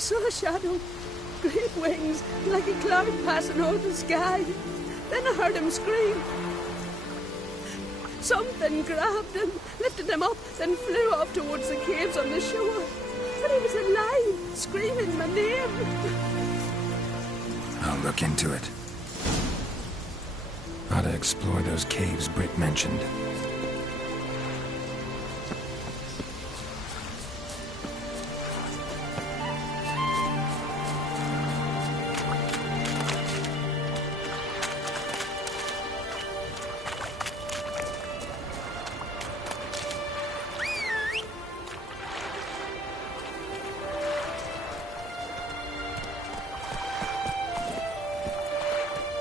saw a shadow. Great wings, like a cloud passing over the sky. Then I heard him scream. Something grabbed him, lifted him up, then flew off towards the caves on the shore. But he was alive, screaming my name. I'll look into it. Ought to explore those caves Britt mentioned.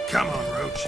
Come on, Roach.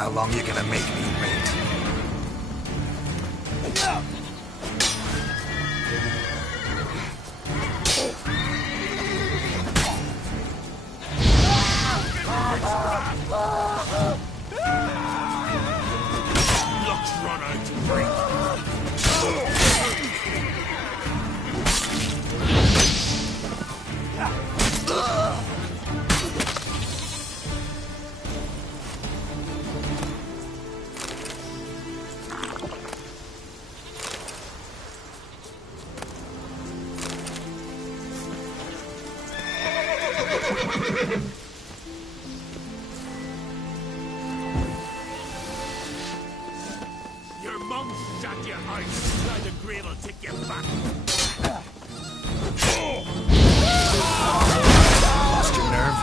How long you gonna make me wait? Luck's run out to drink. Your mum shut your eyes. Now the grave will take you back. Lost your nerve?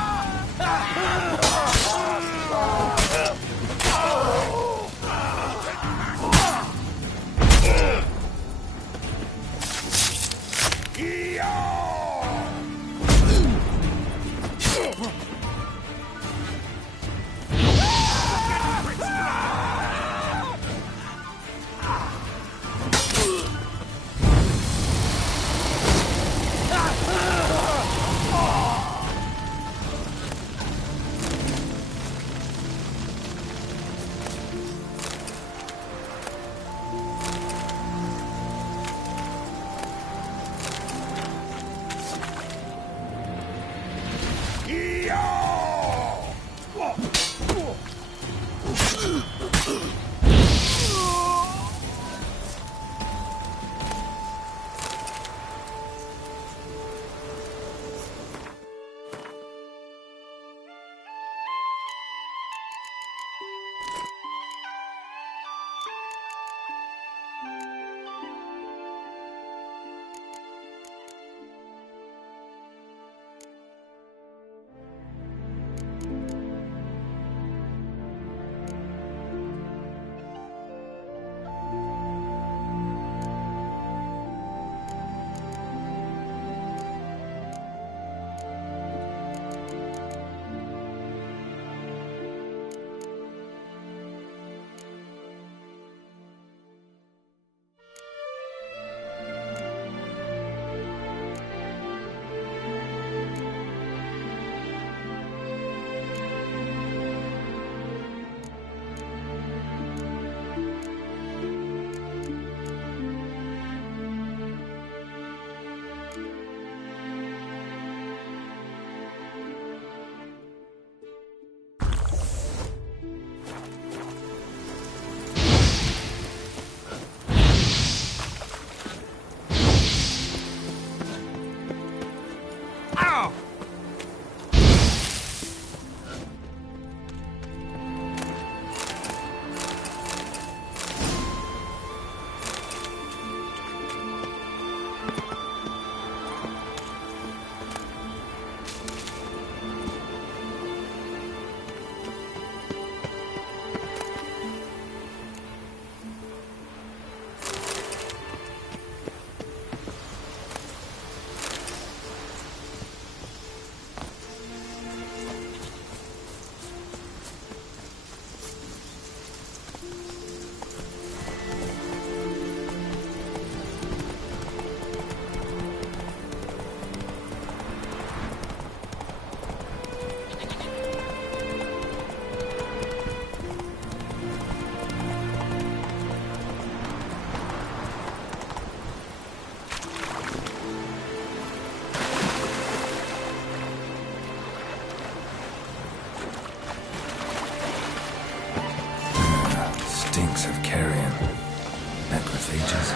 Macrophages.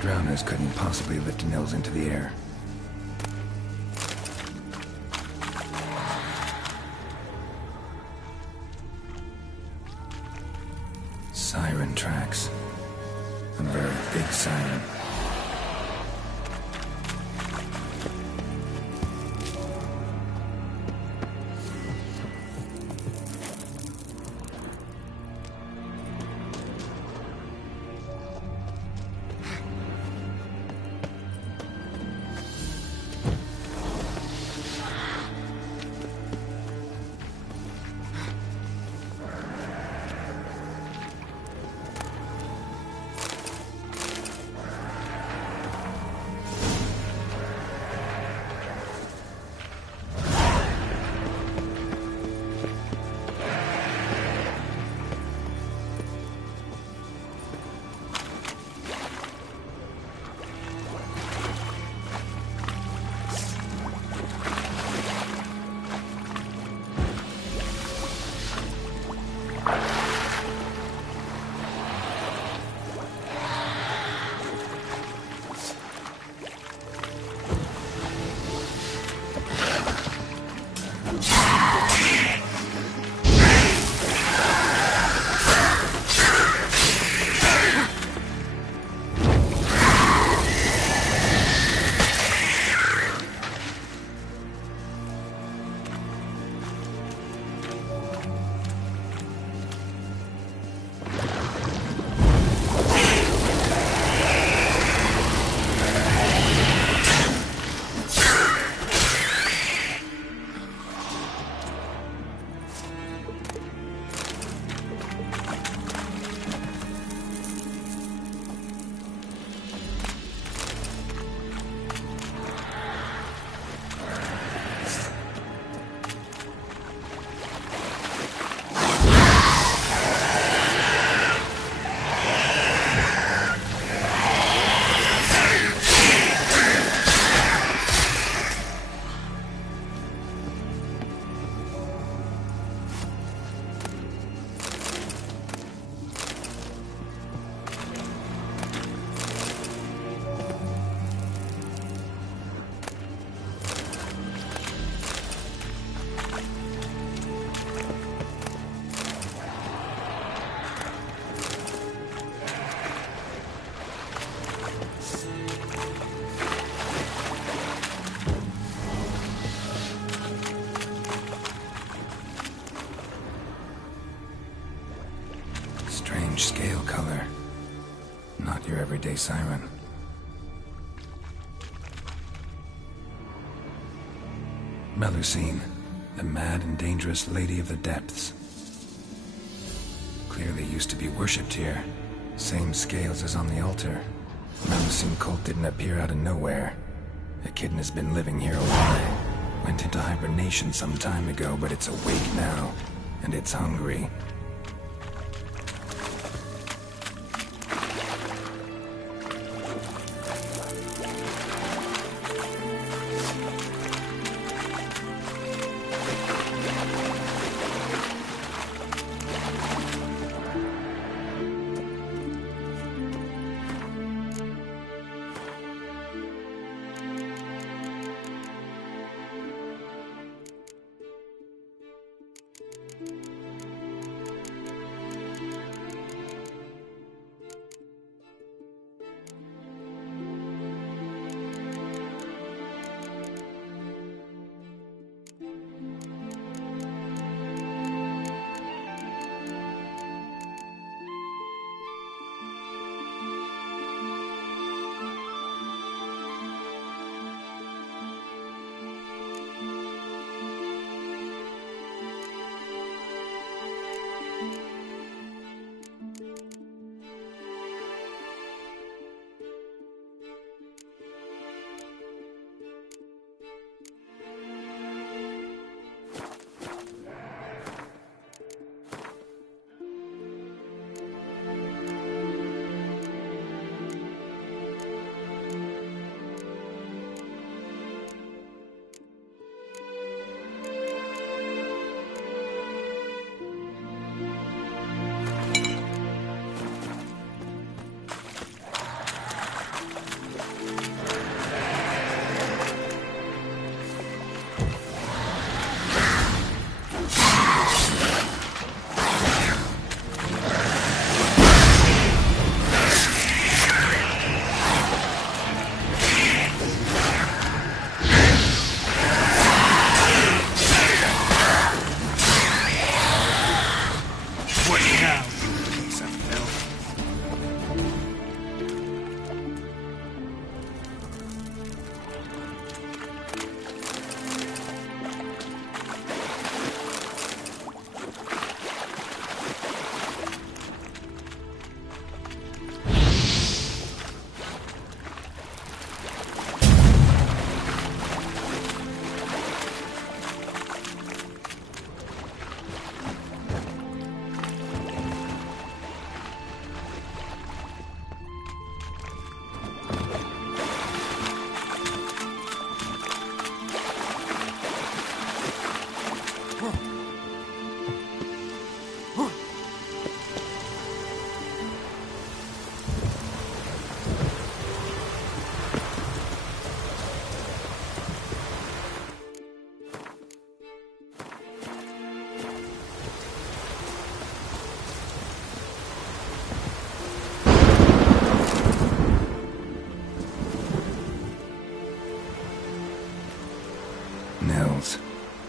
Drowners couldn't possibly lift Nils into the air. Siren tracks. A very big siren. Strange scale color. Not your everyday siren. Melusine, the mad and dangerous lady of the depths. Clearly used to be worshipped here. Same scales as on the altar. Melusine cult didn't appear out of nowhere. Echidna has been living here a while. Went into hibernation some time ago, but it's awake now. And it's hungry.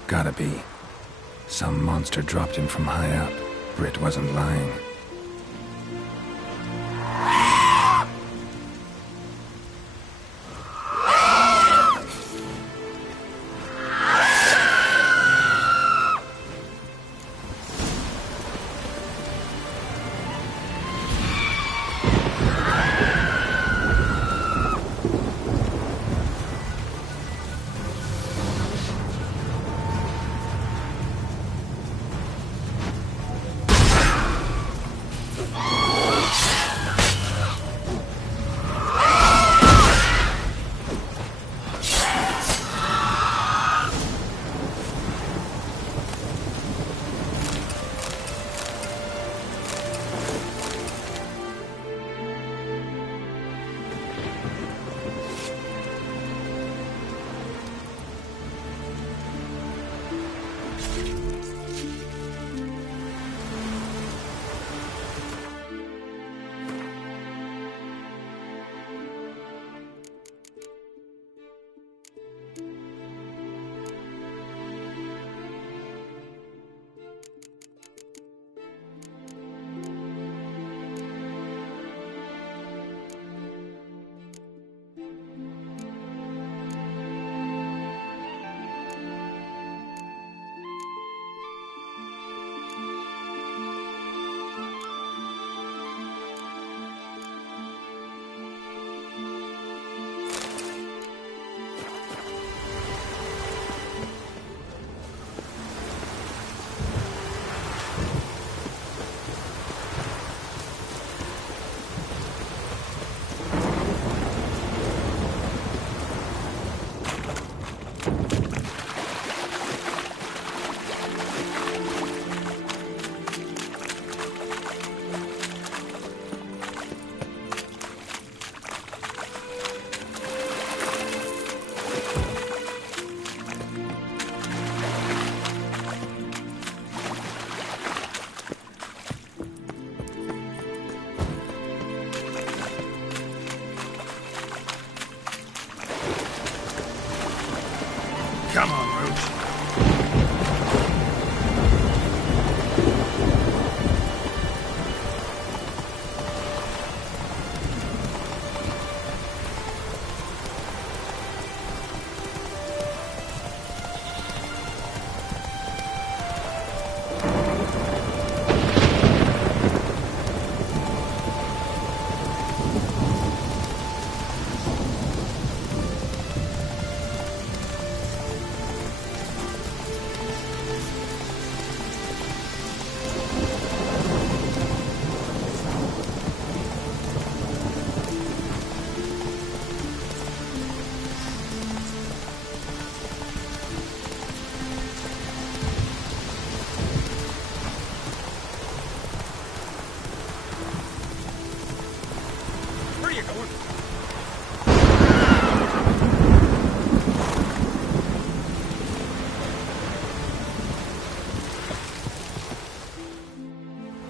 Gotta be. Some monster dropped him from high up. Britt wasn't lying. Come on, Roach.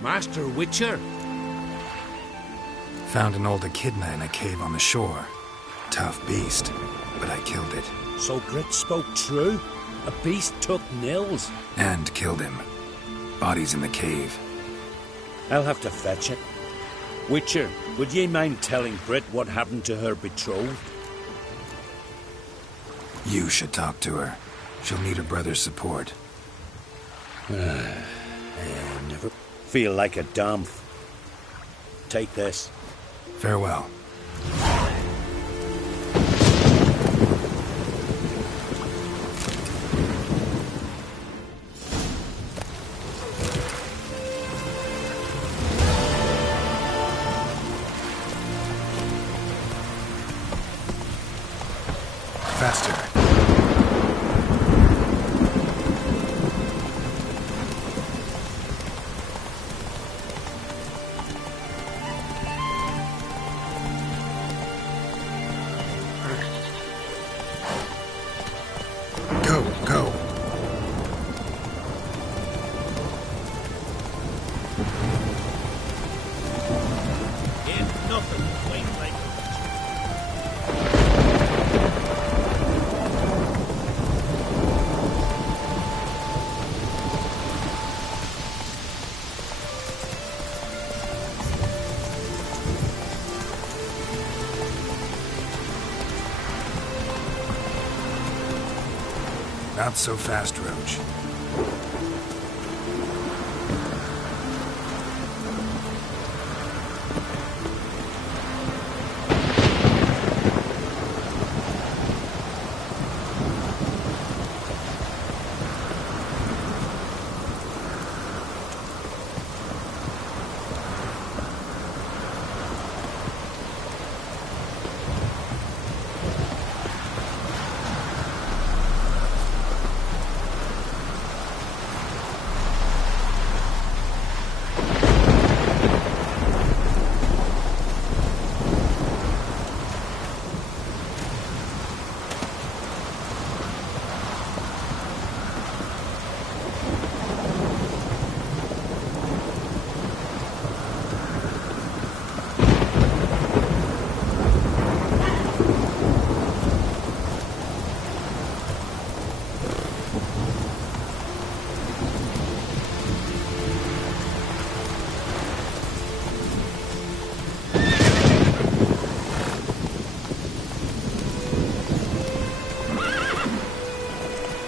Master Witcher? Found an old echidna in a cave on the shore. Tough beast, but I killed it. So Grit spoke true? A beast took Nils? And killed him. Body's in the cave. I'll have to fetch it. Witcher, would ye mind telling Grit what happened to her betrothed? You should talk to her. She'll need her brother's support. I never feel like a damn... Take this. Farewell. Faster. Go. Ain't nothing quite like it. Not so fast, Roach.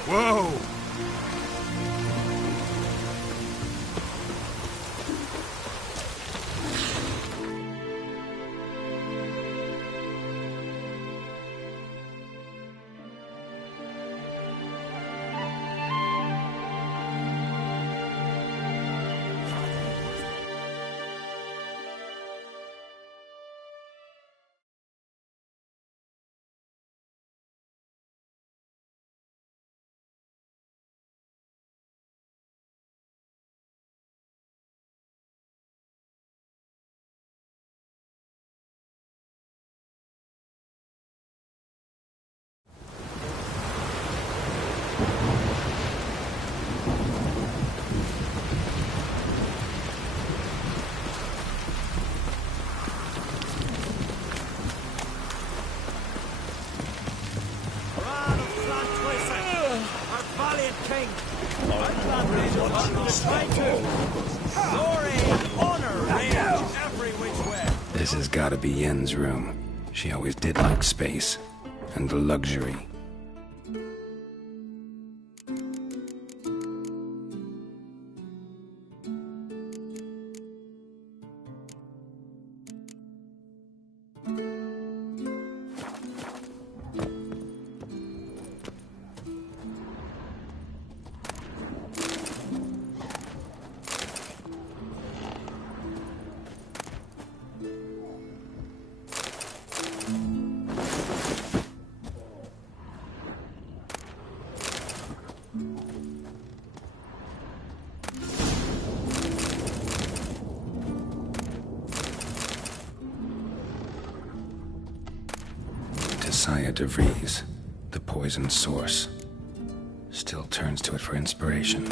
Whoa! This has gotta be Yen's room. She always did like space. And luxury. DeVries, the poison source, still turns to it for inspiration.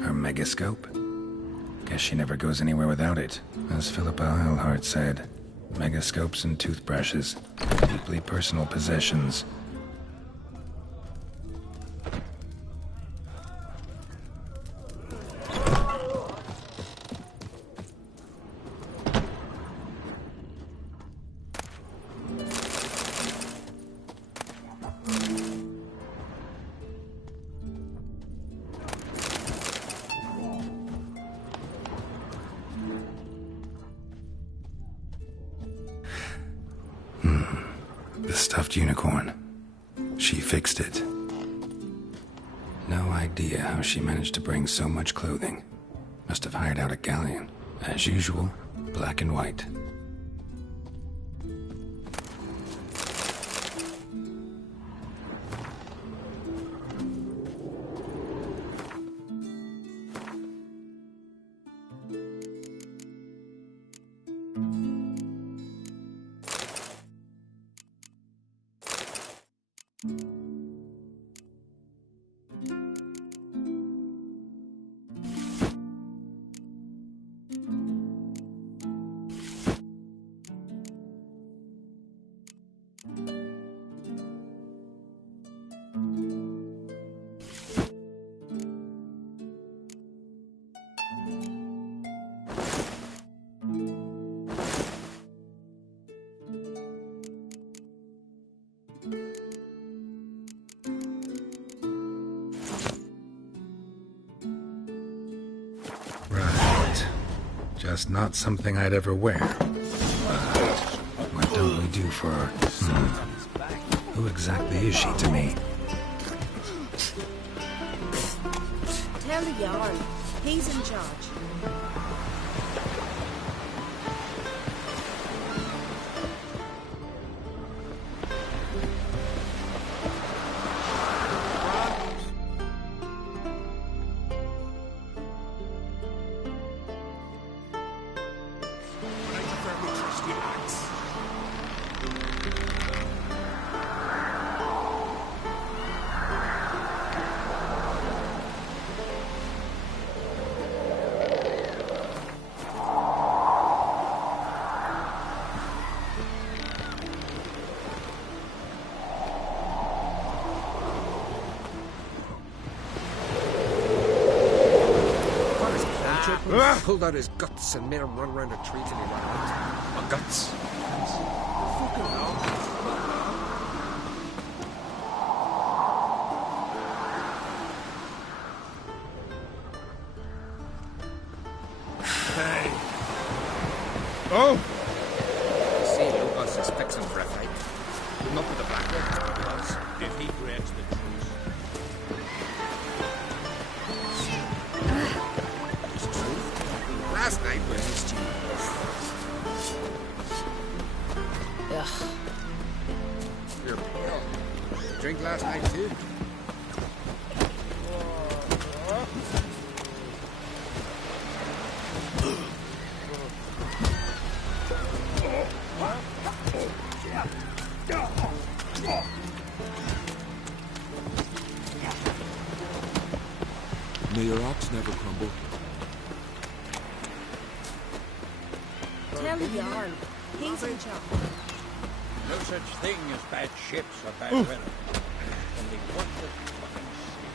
Her megascope? Guess she never goes anywhere without it. As Philippa Eilhart said, megascopes and toothbrushes, deeply personal possessions. The stuffed unicorn. She fixed it. No idea how she managed to bring so much clothing. Must have hired out a galleon. As usual, black and white. Right. Just not something I'd ever wear. What don't we do for her? Who exactly is she to me? Tell the Jarl. He's in charge. Pulled out his guts and made him run around a tree till he ran out. My guts. Hey. Oh! See, Lucas is fixing for a fight. Not with the Blackwood, because If he grants the truce. last night was his stew. Ugh. You're pale. You drink last night too. May your ox never crumble. Tell the Jarl. He's in charge. No such thing as bad ships or bad weather. Only worthless fucking sea.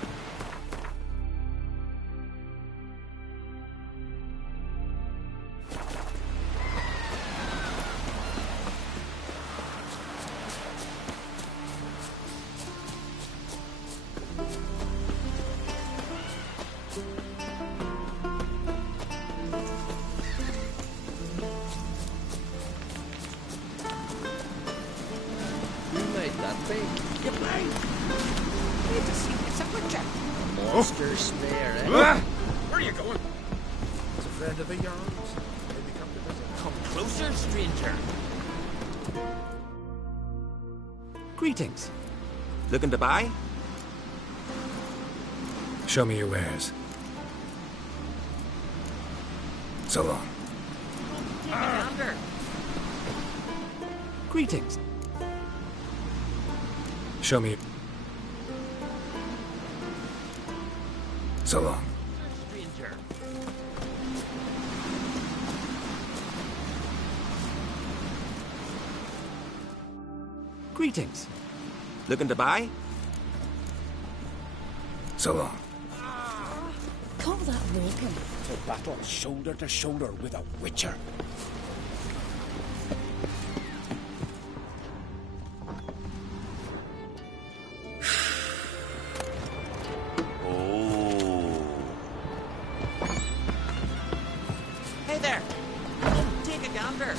Monster snare, eh? Where are you going? It's a friend of a Jarl's. Maybe come to visit. Come closer, stranger. Greetings. Looking to buy? Show me your wares. So long. Greetings. Show me... So long. Greetings. Looking to buy? So long. Call that walking. To battle shoulder to shoulder with a witcher. Hey there! Come take a gander.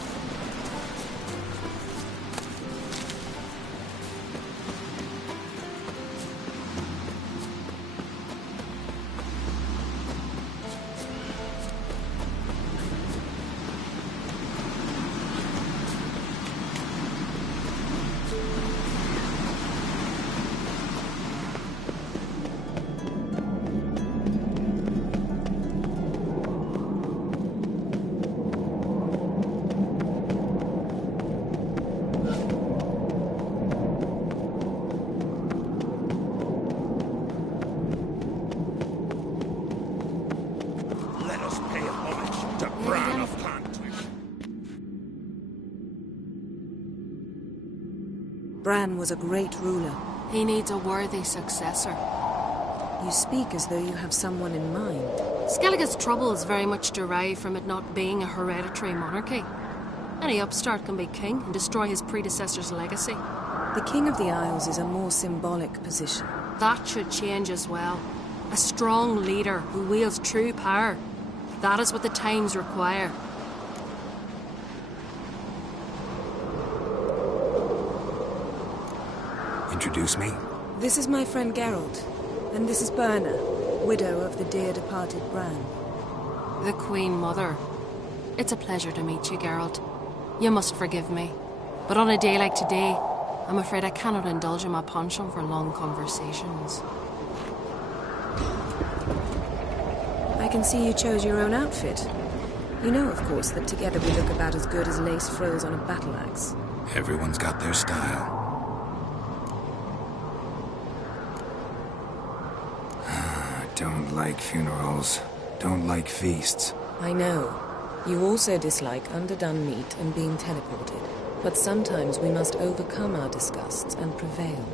Let us pay homage to Bran of Cantwick. Bran was a great ruler. He needs a worthy successor. You speak as though you have someone in mind. Skellige's troubles very much derive from it not being a hereditary monarchy. Any upstart can be king and destroy his predecessor's legacy. The King of the Isles is a more symbolic position. That should change as well. A strong leader who wields true power. That is what the times require. Introduce me? This is my friend Geralt, and this is Berna, widow of the dear departed Bran. The Queen Mother. It's a pleasure to meet you, Geralt. You must forgive me. But on a day like today, I'm afraid I cannot indulge in my penchant for long conversations. I can see you chose your own outfit. You know, of course, that together we look about as good as lace frills on a battle axe. Everyone's got their style. Don't like funerals. Don't like feasts. I know. You also dislike underdone meat and being teleported. But sometimes we must overcome our disgusts and prevail.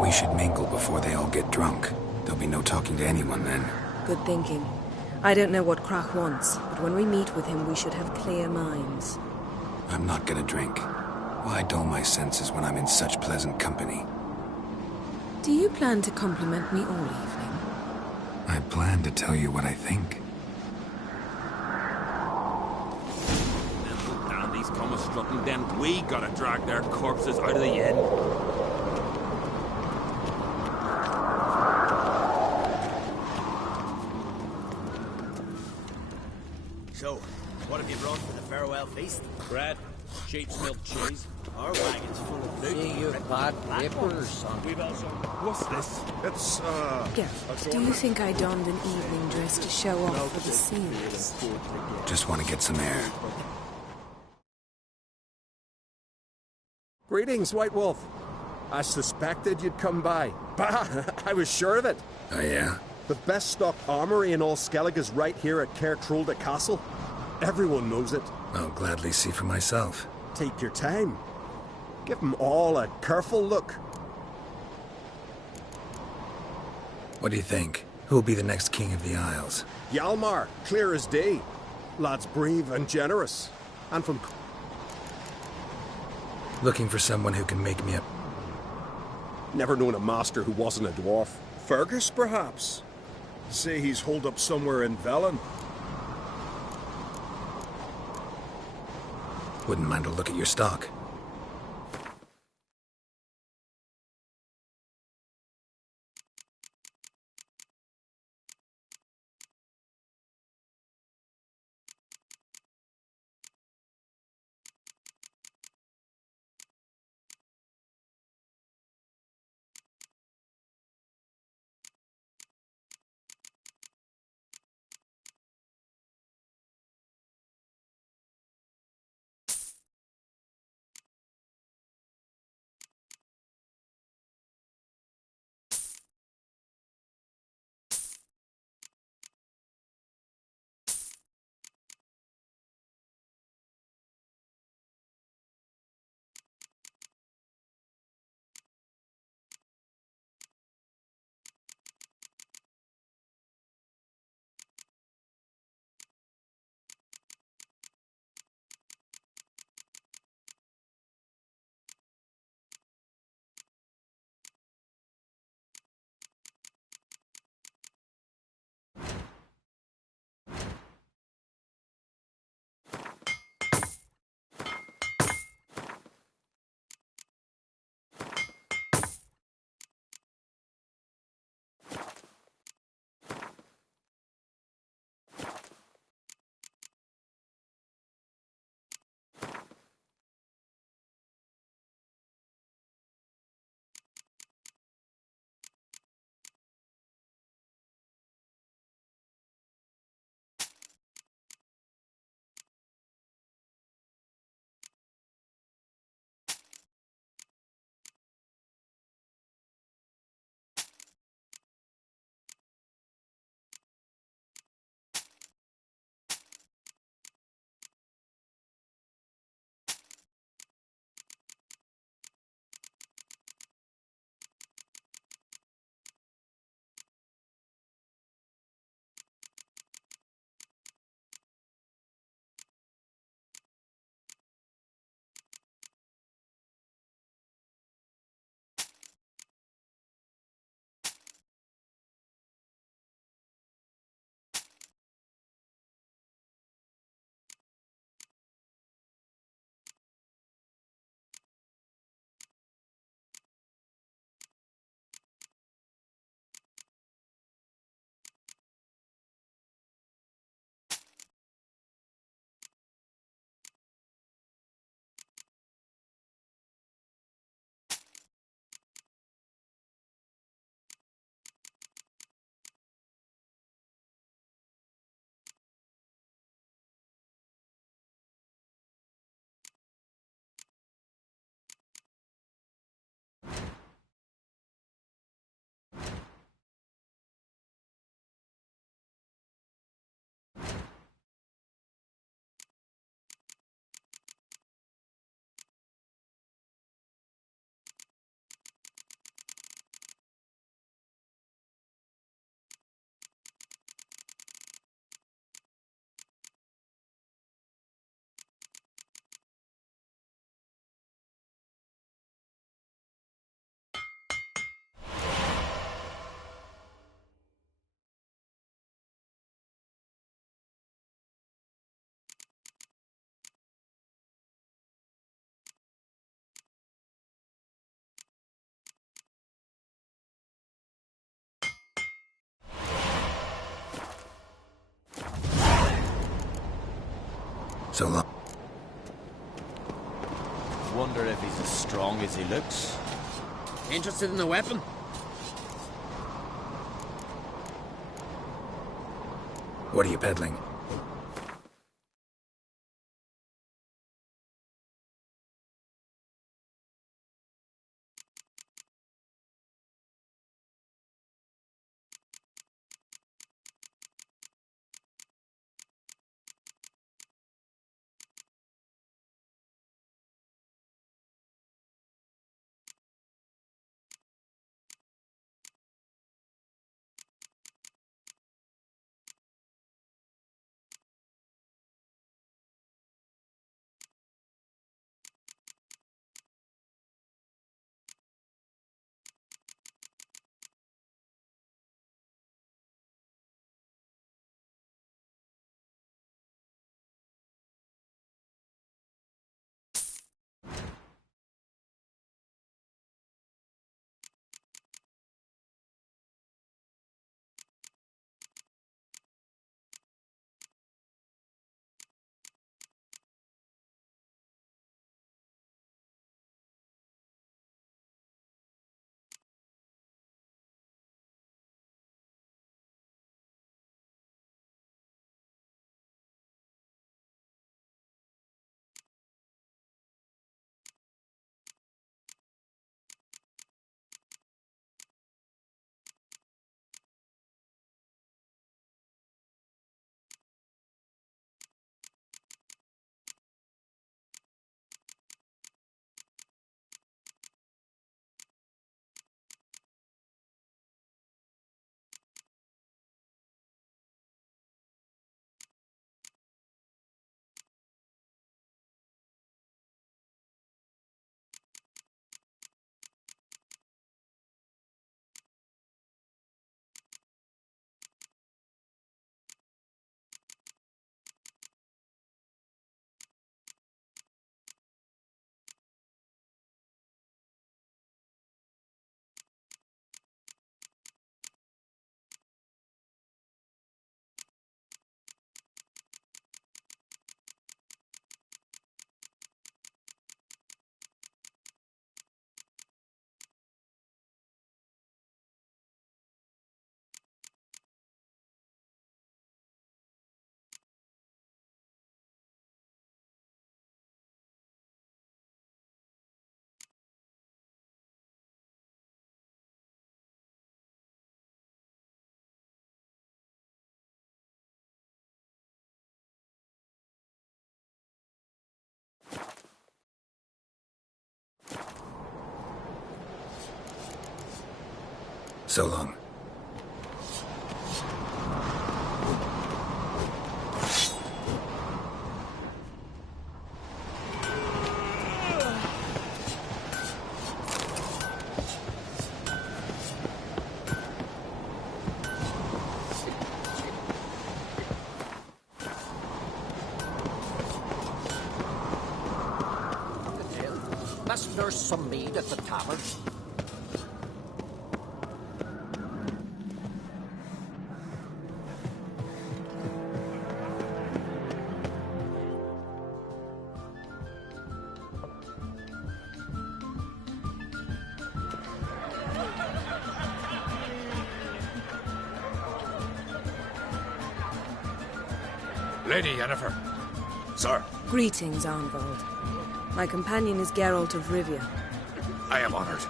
We should mingle before they all get drunk. There'll be no talking to anyone then. Good thinking. I don't know what Krach wants, but when we meet with him, we should have clear minds. I'm not gonna drink. Why dull my senses when I'm in such pleasant company? Do you plan to compliment me all evening? I plan to tell you what I think. Them dandies come a-strutting, then we gotta drag their corpses out of the inn. So, what have you brought for the farewell feast? Bread, sheep's milk cheese. Our wagon's full of loot. See you bad papers. We've also... What's this? It's, Geralt, do you think I donned an evening dress to show off for the scenes? Just want to get some air. Greetings, White Wolf. I suspected you'd come by. Bah! I was sure of it. Oh yeah? The best stocked armory in all Skellige is right here at Cairtrolde Castle. Everyone knows it. I'll gladly see for myself. Take your time. Give them all a careful look. What do you think? Who'll be the next king of the Isles? Hjalmar, clear as day. Lad's brave and generous. And from... Looking for someone who can make me a... Never known a master who wasn't a dwarf. Fergus, perhaps? Say he's holed up somewhere in Velen. Wouldn't mind a look at your stock. So long. Wonder if he's as strong as he looks. Interested in the weapon? What are you peddling? So long. Must nurse some mead at the tavern. Lady Yennefer. Sir. Greetings, Arnvald. My companion is Geralt of Rivia. I am honored.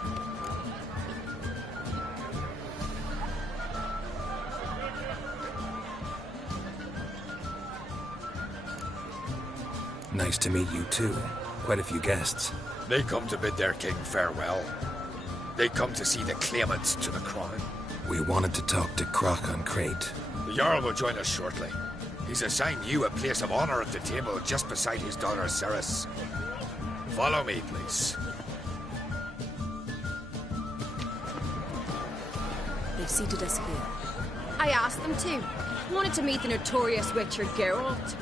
Nice to meet you too. Quite a few guests. They come to bid their king farewell. They come to see the claimants to the crown. We wanted to talk to Croc on Crate. The Jarl will join us shortly. He's assigned you a place of honor at the table just beside his daughter Ceres. Follow me, please. They've seated us here. I asked them to. Wanted to meet the notorious Witcher Geralt.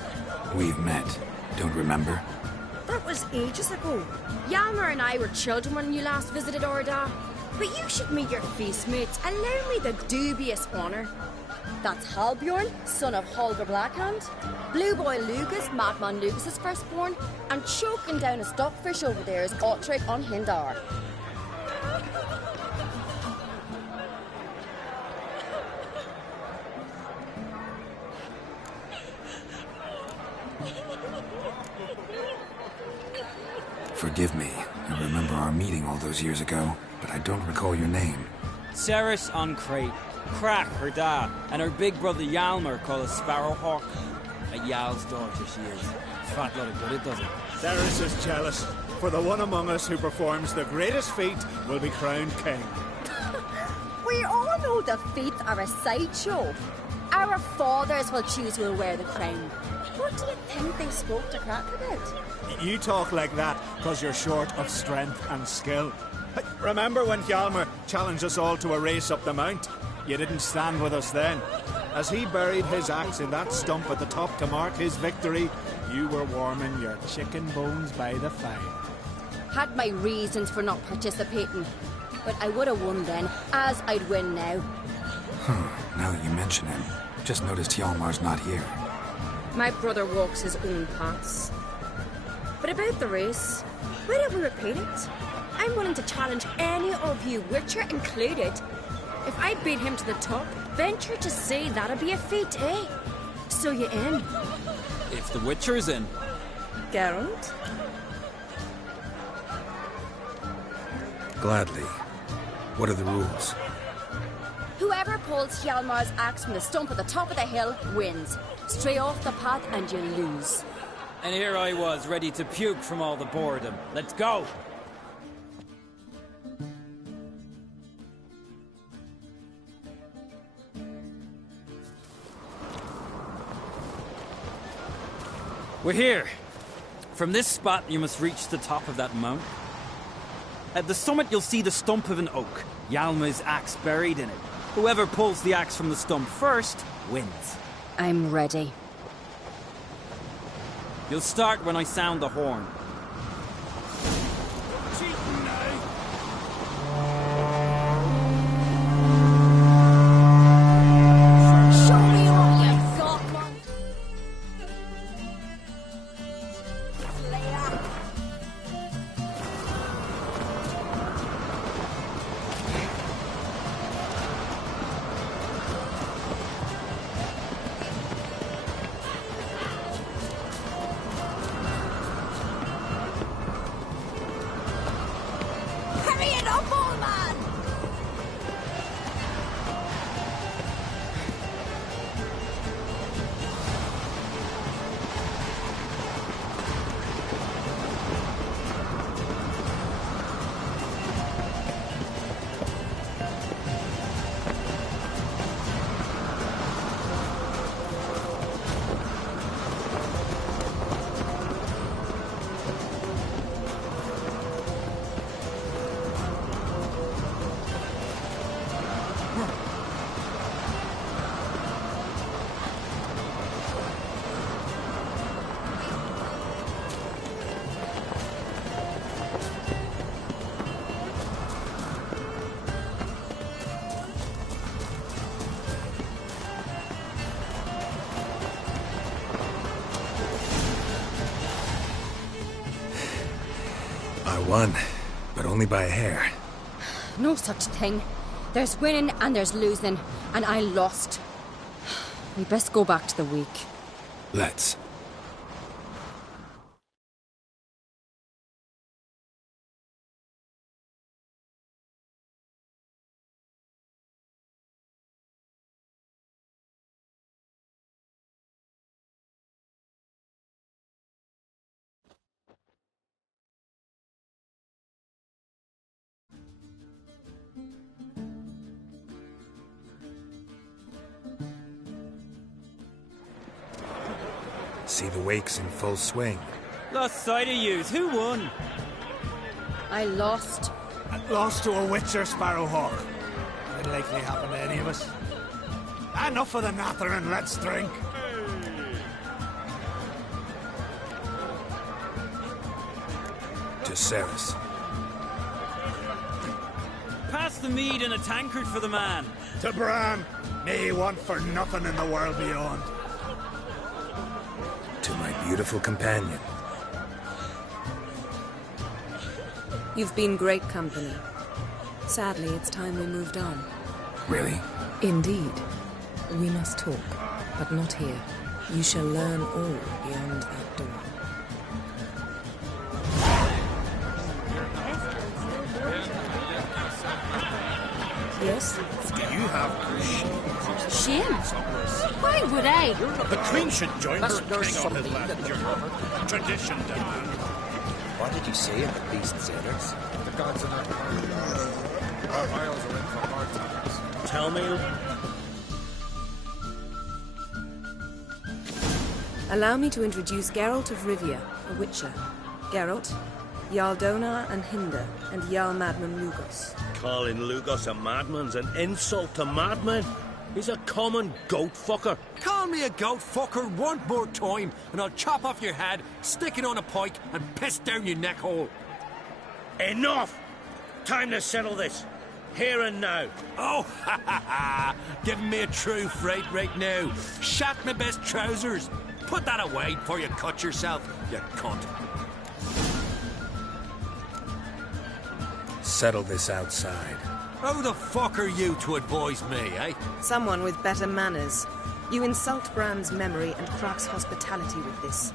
We've met. Don't remember? That was ages ago. Yalmer and I were children when you last visited Orda. But you should meet your feast mates. Allow me the dubious honour. That's Halbjorn, son of Holger Blackhand, Blue Boy Lucas, Madman Lucas's firstborn, and choking down a stockfish over there is Otrek on Hindar. Forgive me. I remember our meeting all those years ago, but I don't recall your name. Ceres on Crate. Crack, her dad, and her big brother Yalmer called a Sparrowhawk. A Yal's daughter she is. Fat lot of good it doesn't. Ceres is jealous, for the one among us who performs the greatest feat will be crowned king. We all know the feats are a sideshow. Our fathers will choose who will wear the crown. What do you think they spoke to Crack about? You talk like that because you're short of strength and skill. Remember when Hjalmar challenged us all to a race up the mount? You didn't stand with us then. As he buried his axe in that stump at the top to mark his victory, you were warming your chicken bones by the fire. Had my reasons for not participating, but I would have won then, as I'd win now. Now that you mention him, just noticed Hjalmar's not here. My brother walks his own paths. But about the race, why don't we repeat it? I'm willing to challenge any of you, Witcher included. If I beat him to the top, venture to say that'll be a feat, eh? So you in? If the Witcher's in. Geralt? Gladly. What are the rules? Whoever pulls Hjalmar's axe from the stump at the top of the hill wins. Stray off the path and you lose. And here I was, ready to puke from all the boredom. Let's go! We're here. From this spot, you must reach the top of that mount. At the summit, you'll see the stump of an oak. Yalma's axe buried in it. Whoever pulls the axe from the stump first, wins. I'm ready. You'll start when I sound the horn. Won, but only by a hair. No such thing. There's winning and there's losing, and I lost. We best go back to the week. Let's. See the wakes in full swing. Lost sight of yous. Who won? I lost. Lost to a Witcher Sparrowhawk. Could likely happen to any of us. Enough of the natter and let's drink. To Ceres. Pass the mead in a tankard for the man. To Bran, may he want for nothing in the world beyond. To my beautiful companion. You've been great company. Sadly, it's time we moved on. Really? Indeed. We must talk, but not here. You shall learn all beyond that door. Yes? Do you have Shame? Why would I? The Queen should join her king on his left. Tradition demands. What did you say of the beast's sailors? The gods are not our isles are in for hard times. Tell me. Allow me to introduce Geralt of Rivia, a witcher. Geralt, Jarl Donar and Hinder, and Jarl Madman Lugos. Calling Lugos a madman's an insult to madmen. He's a common goat fucker. Call me a goat fucker one more time, and I'll chop off your head, stick it on a pike, and piss down your neck hole. Enough! Time to settle this. Here and now. Oh, ha ha ha! Giving me a true fright right now. Shat my best trousers. Put that away before you cut yourself, you cunt. Settle this outside. Who the fuck are you to advise me, eh? Someone with better manners. You insult Bran's memory and Krak's hospitality with this.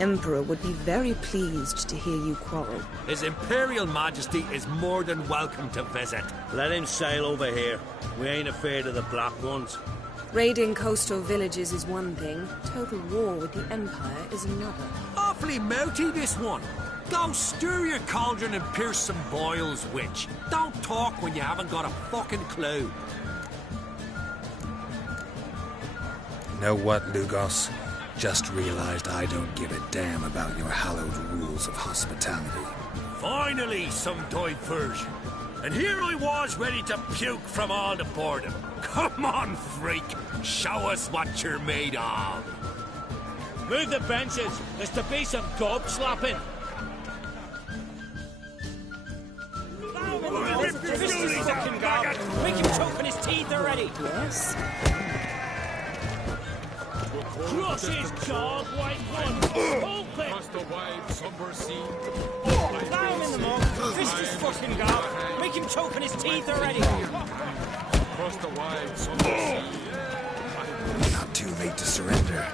Emperor would be very pleased to hear you quarrel. His Imperial Majesty is more than welcome to visit. Let him sail over here. We ain't afraid of the Black Ones. Raiding coastal villages is one thing. Total war with the Empire is another. Awfully mouty, this one. Go stir your cauldron and pierce some boils, witch. Don't talk when you haven't got a fucking clue. Know what, Lugos? Just realized I don't give a damn about your hallowed rules of hospitality. Finally, some diversion. And here I was ready to puke from all the boredom. Come on, freak. Show us what you're made of. Move the benches. There's to be some gob slapping. Make him choke on his teeth already. Yes? Crush his jaw, white one. Open. Across the wide, somber sea. Plow him in the mouth. Fist his fucking gob. Make him choke on his teeth already. Across the wide, somber sea. Not too late to surrender.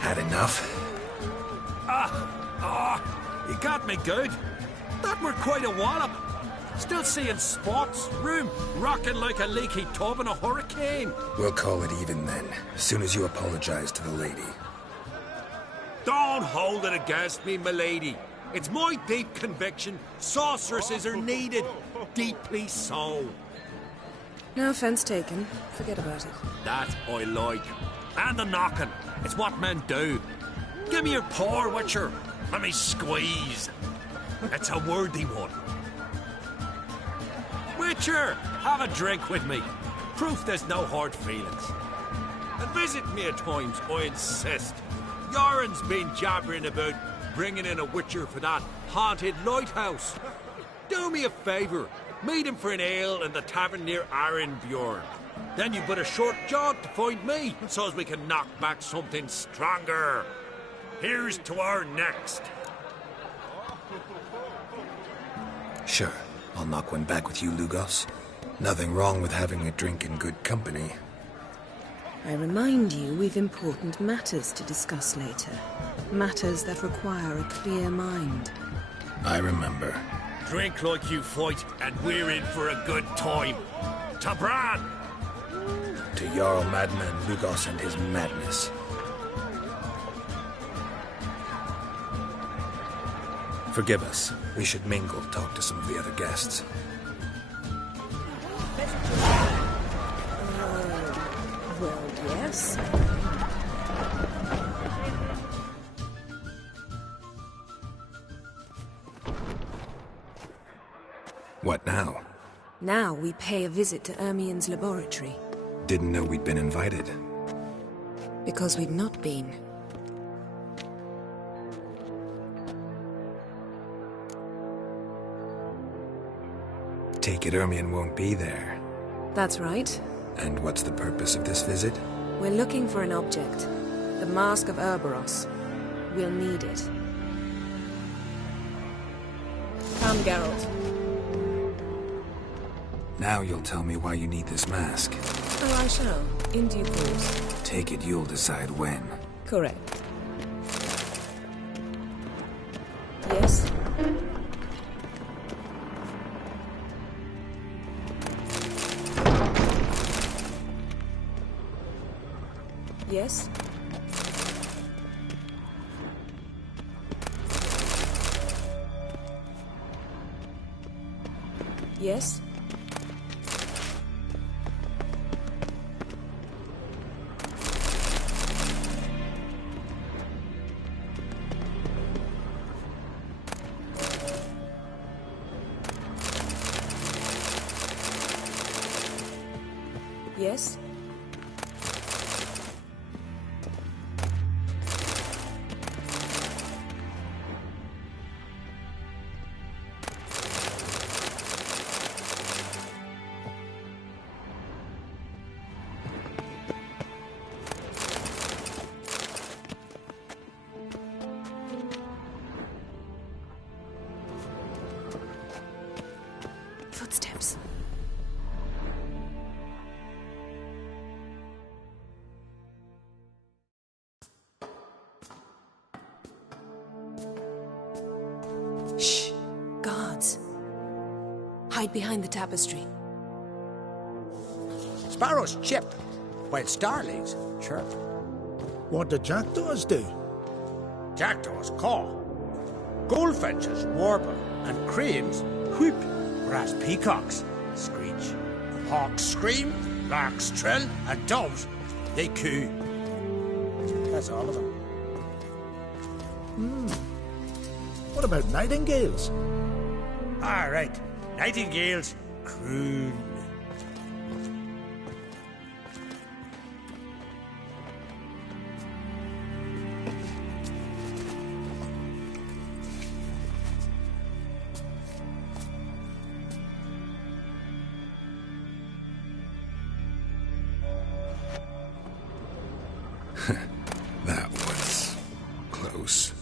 Had enough? You got me good. That were quite a wallop. Still seeing spots, room rocking like a leaky tub in a hurricane. We'll call it even then, as soon as you apologize to the lady. Don't hold it against me, milady. It's my deep conviction sorceresses are needed. Deeply so. No offense taken. Forget about it. That I like. And the knocking. It's what men do. Give me your paw, Witcher. Let me squeeze. It's a worthy one. Witcher, have a drink with me. Proof there's no hard feelings. And visit me at times, I insist. Yoren's been jabbering about bringing in a Witcher for that haunted lighthouse. Do me a favour. Meet him for an ale in the tavern near Arenbjorn. Then you've but a short jaunt to find me, so as we can knock back something stronger. Here's to our next. Sure, I'll knock one back with you, Lugos. Nothing wrong with having a drink in good company. I remind you we've important matters to discuss later. Matters that require a clear mind. I remember. Drink like you fight, and we're in for a good time. To Bran! To Jarl Madman Lugos and his madness. Forgive us. We should mingle, talk to some of the other guests. Well, yes. What now? Now we pay a visit to Ermien's laboratory. Didn't know we'd been invited. Because we've not been. Take it Ermien won't be there. That's right. And what's the purpose of this visit? We're looking for an object. The Mask of Urboros. We'll need it. Come, Geralt. Now you'll tell me why you need this mask. Oh, I shall. In due course. Take it you'll decide when. Correct. Yes? Yes? Yes? Yes? Footsteps. Shh! Guards. Hide behind the tapestry. Sparrows chip, while starlings chirp. What do jackdaws do? Jackdaws caw. Goldfinches warble, and cranes whoop, whereas peacocks screech. Hawks scream, larks trill, and doves, they coo. That's all of them. What about nightingales? All right, nightingales croon. That was close.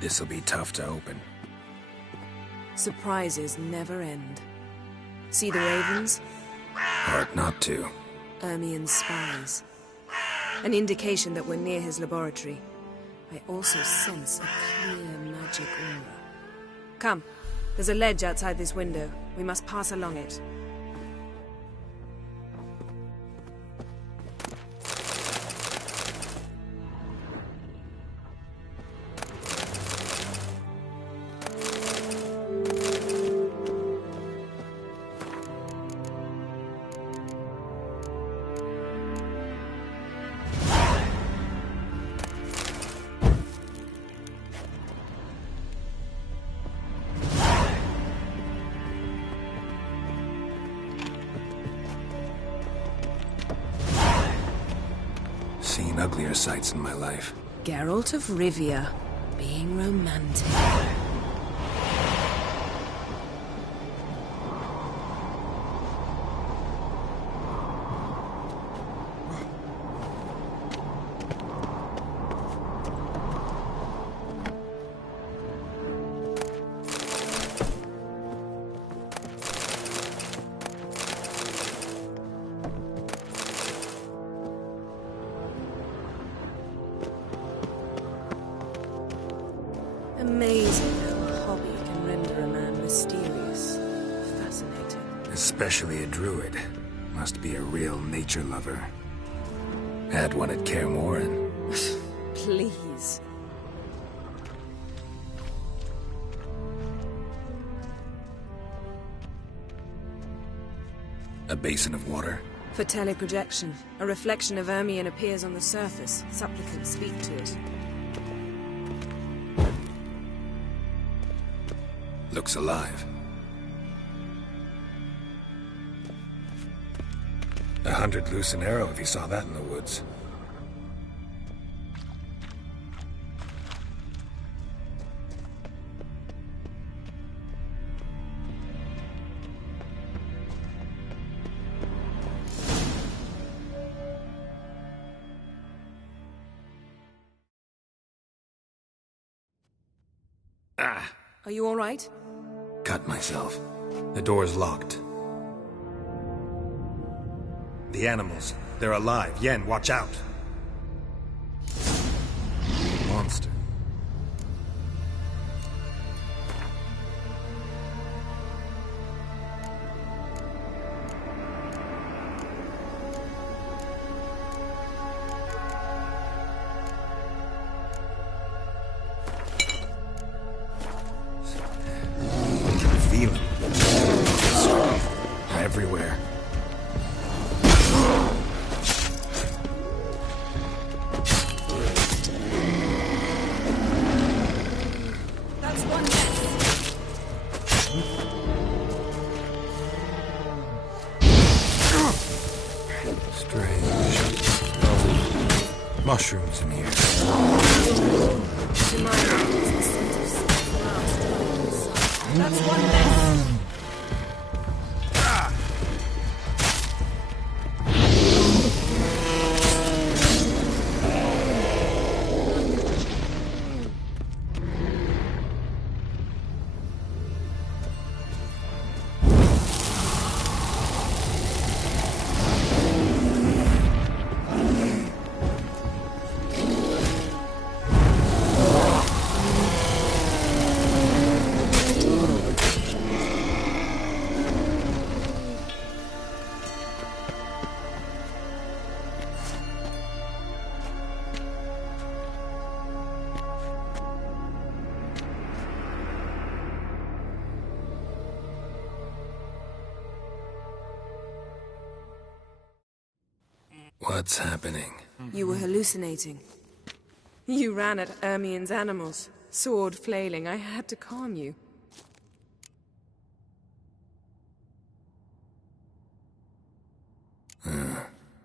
This'll be tough to open. Surprises never end. See the ravens? Hard not to. Ermien's spies. An indication that we're near his laboratory. I also sense a clear magic aura. Come, there's a ledge outside this window. We must pass along it. Seen uglier sights in my life. Geralt of Rivia, being romantic. Amazing how a hobby can render a man mysterious. Fascinating. Especially a druid. Must be a real nature lover. Had one at Kaer Morhen. Please. A basin of water? For teleprojection. A reflection of Ermion appears on the surface. Supplicants speak to it. Looks alive. 100 loose an arrow if you saw that in the woods. Ah! Are you all right? Cut myself. The door's locked. The animals. They're alive. Yen, watch out! Monster. I can feel him. Everywhere. Mushrooms in here. That's one less. What's happening? You were hallucinating. You ran at Ermion's animals, sword flailing. I had to calm you.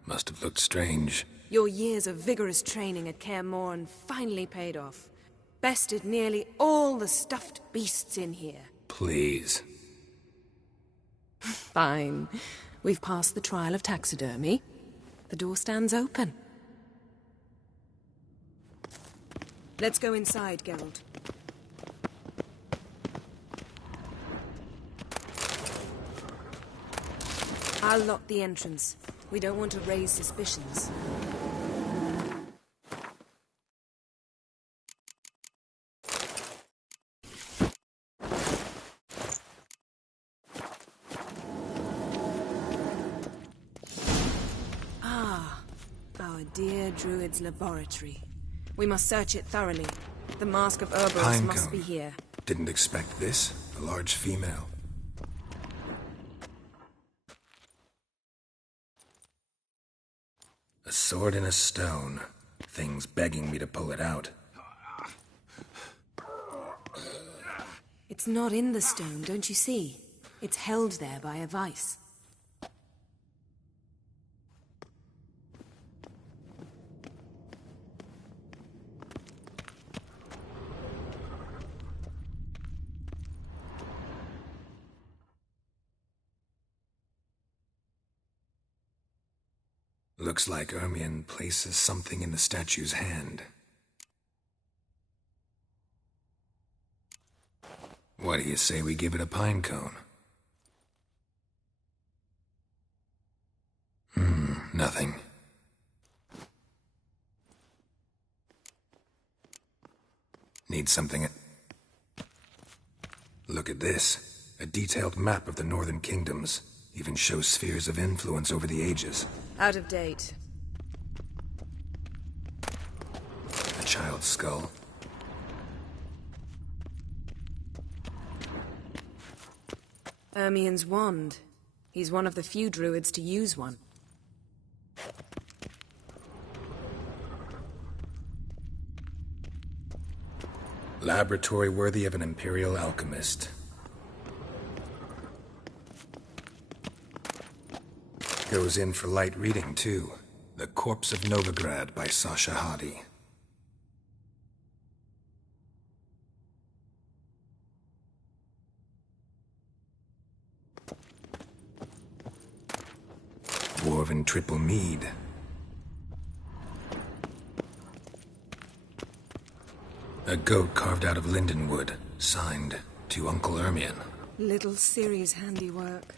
Must have looked strange. Your years of vigorous training at Kaer Morhen finally paid off. Bested nearly all the stuffed beasts in here. Please. Fine. We've passed the trial of taxidermy. The door stands open. Let's go inside, Geralt. I'll lock the entrance. We don't want to raise suspicions. Our dear druid's laboratory. We must search it thoroughly. The Mask of Ouroboros must be here. Didn't expect this. A large female. A sword in a stone. Thing's begging me to pull it out. It's not in the stone, don't you see? It's held there by a vice. Looks like Ermion places something in the statue's hand. What do you say we give it a pine cone? Nothing. Need something. Look at this. A detailed map of the Northern Kingdoms. Even shows spheres of influence over the ages. Out of date. child's skull. Ermien's wand. He's one of the few druids to use one. Laboratory worthy of an Imperial alchemist. Goes in for light reading, too. The Corpse of Novigrad by Sasha Hadi. Dwarven Triple Mead. A goat carved out of lindenwood, signed to Uncle Ermion. Little Ciri's handiwork.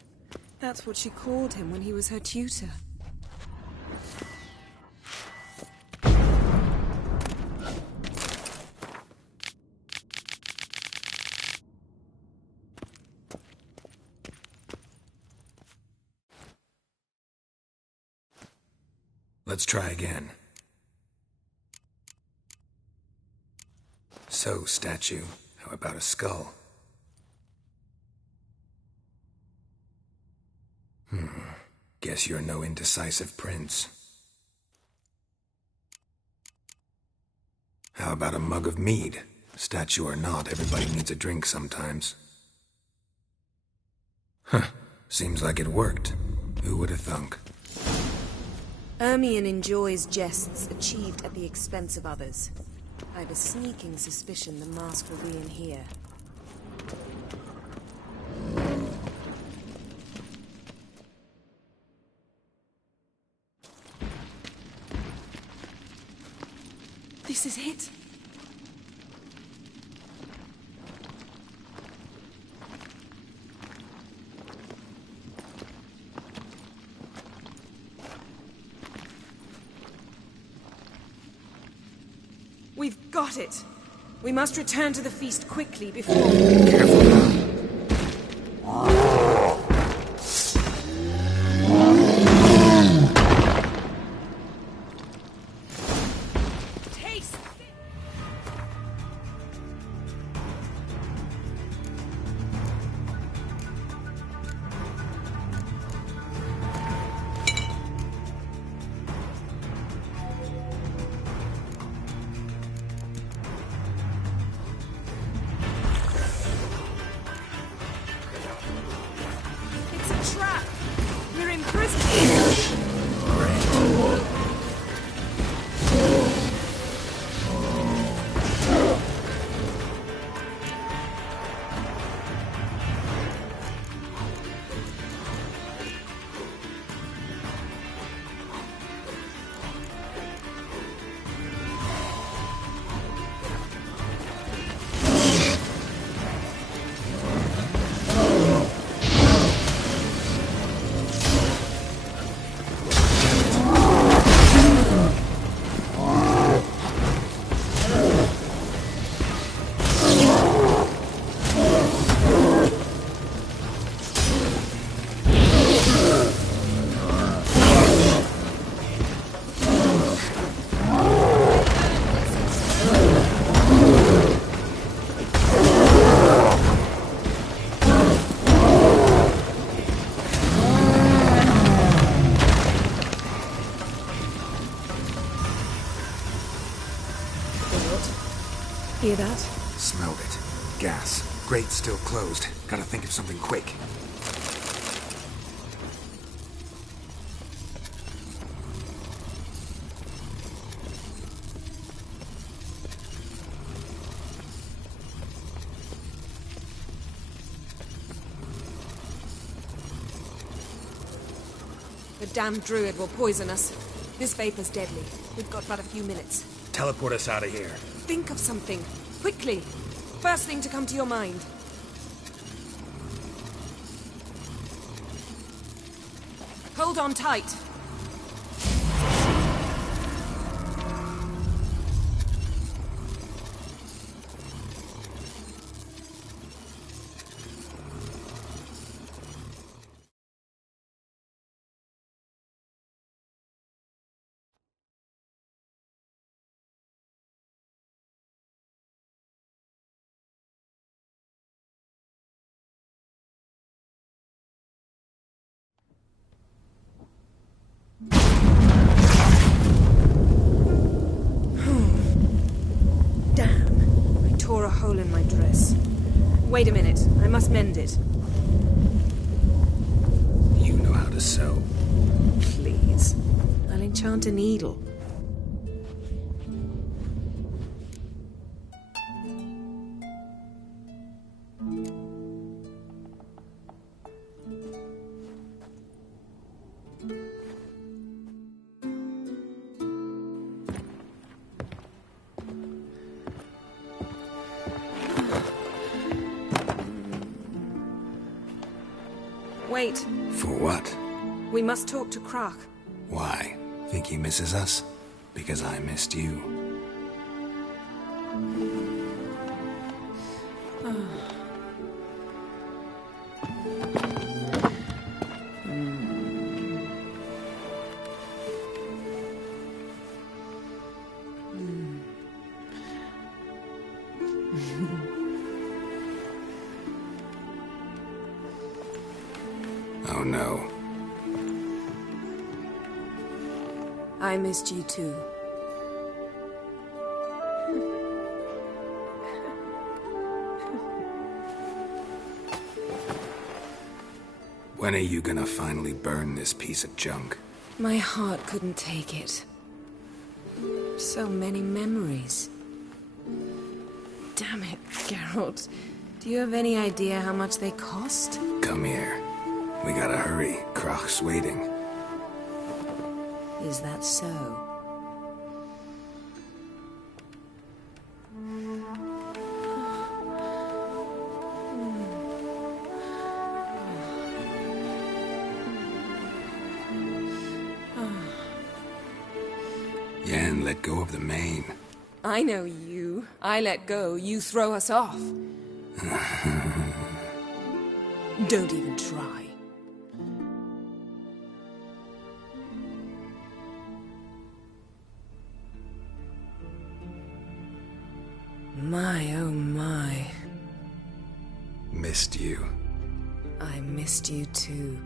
That's what she called him when he was her tutor. Let's try again. So, statue, how about a skull? Guess you're no indecisive prince. How about a mug of mead? Statue or not, everybody needs a drink sometimes. Huh, seems like it worked. Who would have thunk? Ermion enjoys jests achieved at the expense of others. I've a sneaking suspicion the mask will be in here. This is it. We've got it! We must return to the feast quickly before... Careful now. Hear that? Smelled it. Gas. Grate still closed. Gotta think of something quick. The damned druid will poison us. This vapor's deadly. We've got but a few minutes. Teleport us out of here. Think of something. Quickly. First thing to come to your mind. Hold on tight. hole in my dress. Wait a minute. I must mend it. You know how to sew. Please. I'll enchant a needle. Wait. For what? We must talk to Croc. Why? Think he misses us? Because I missed you. Oh no. I missed you too. When are you gonna finally burn this piece of junk? My heart couldn't take it. So many memories. Damn it, Geralt. Do you have any idea how much they cost? Come here. We gotta hurry. Croc's waiting. Is that so? Yen, let go of the mane. I know you. I let go, you throw us off. Don't even try. My, oh my. Missed you. I missed you too.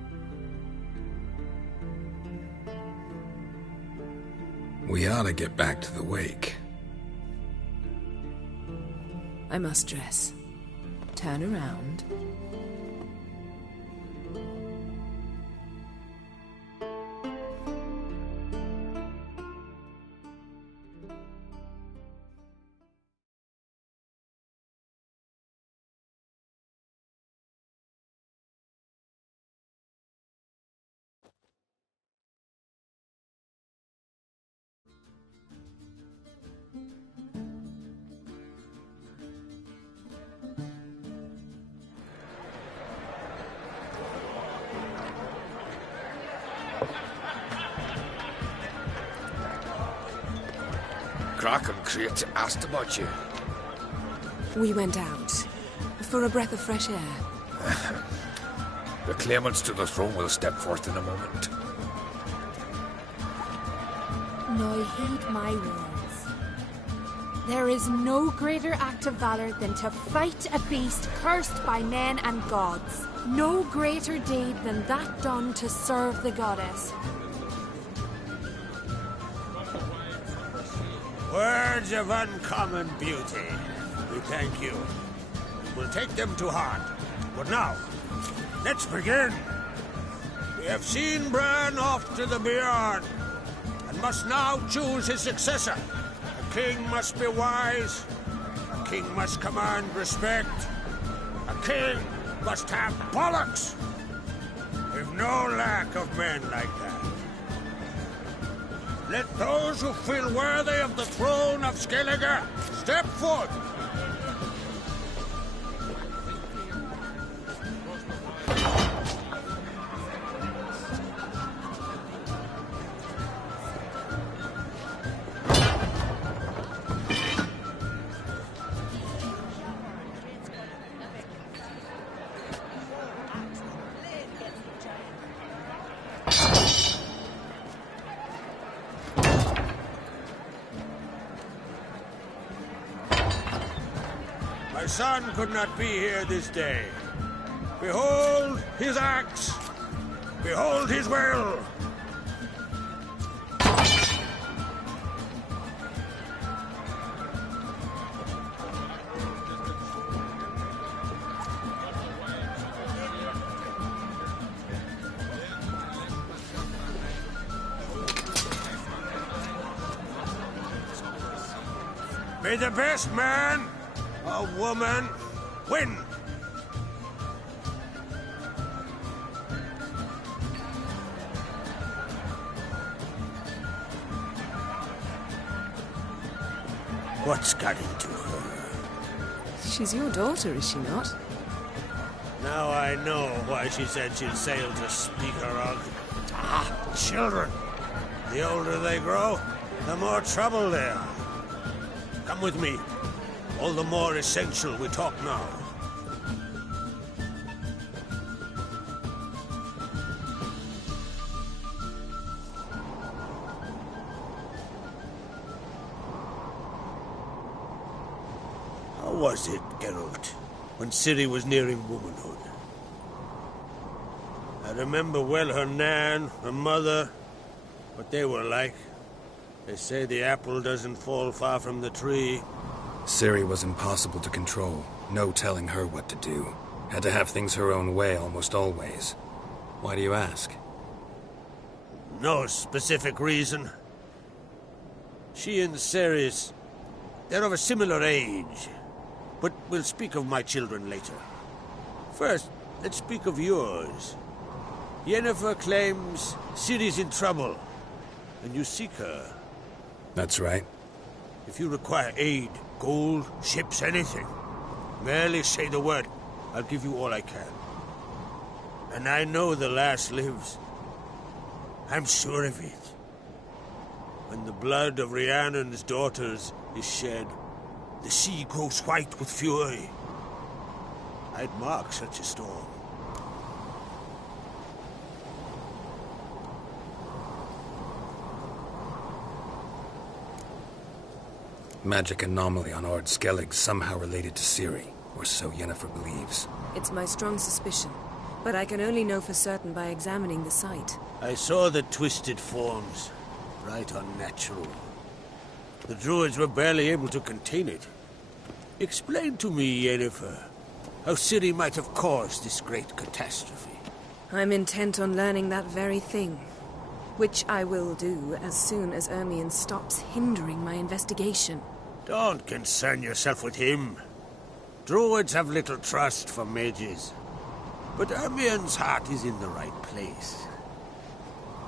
We ought to get back to the wake. I must dress. Turn around. Croc and Crate asked about you. We went out. For a breath of fresh air. The claimants to the throne will step forth in a moment. Now heed my words. There is no greater act of valor than to fight a beast cursed by men and gods. No greater deed than that done to serve the goddess. Words of uncommon beauty. We thank you. We'll take them to heart. But now, let's begin. We have seen Bran off to the beyond, and must now choose his successor. A king must be wise. A king must command respect. A king must have bollocks. We've no lack of men like that. Let those who feel worthy of the throne of Skellige step forth. My son could not be here this day. Behold his axe. Behold his will. May the best man or woman win. What's got into her? She's your daughter, is she not? Now I know why she said she'd sail to speak her of. Ah, children. The older they grow, the more trouble they are. Come with me. All the more essential we talk now. How was it, Geralt, when Ciri was nearing womanhood? I remember well her nan, her mother, what they were like. They say the apple doesn't fall far from the tree. Ciri was impossible to control. No telling her what to do. Had to have things her own way almost always. Why do you ask? No specific reason. She and Ceres, they're of a similar age. But we'll speak of my children later. First, let's speak of yours. Yennefer claims Ciri's in trouble, and you seek her. That's right. If you require aid, gold, ships, anything, merely say the word. I'll give you all I can. And I know the lass lives. I'm sure of it. When the blood of Rhiannon's daughters is shed, the sea grows white with fury. I'd mark such a storm. Magic anomaly on Ard Skellige somehow related to Ciri, or so Yennefer believes. It's my strong suspicion, but I can only know for certain by examining the site. I saw the twisted forms. Right unnatural. The druids were barely able to contain it. Explain to me, Yennefer, how Ciri might have caused this great catastrophe. I'm intent on learning that very thing, which I will do as soon as Ermion stops hindering my investigation. Don't concern yourself with him. Druids have little trust for mages. But Ermion's heart is in the right place.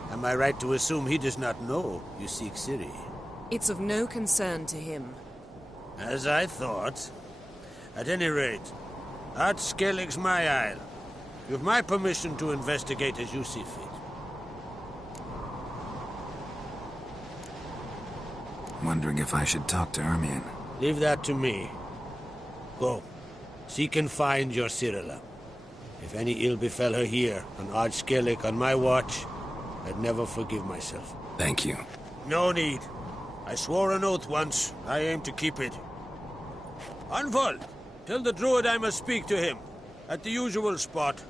Am I right to assume he does not know you seek Ciri? It's of no concern to him. As I thought. At any rate, Ard Skellige's my isle. You've my permission to investigate as you see fit. Wondering if I should talk to Ermion. Leave that to me. Go. Seek and find your Cirilla. If any ill befell her here, on Ard Skellige on my watch, I'd never forgive myself. Thank you. No need. I swore an oath once. I aim to keep it. Anvald, tell the druid I must speak to him. At the usual spot.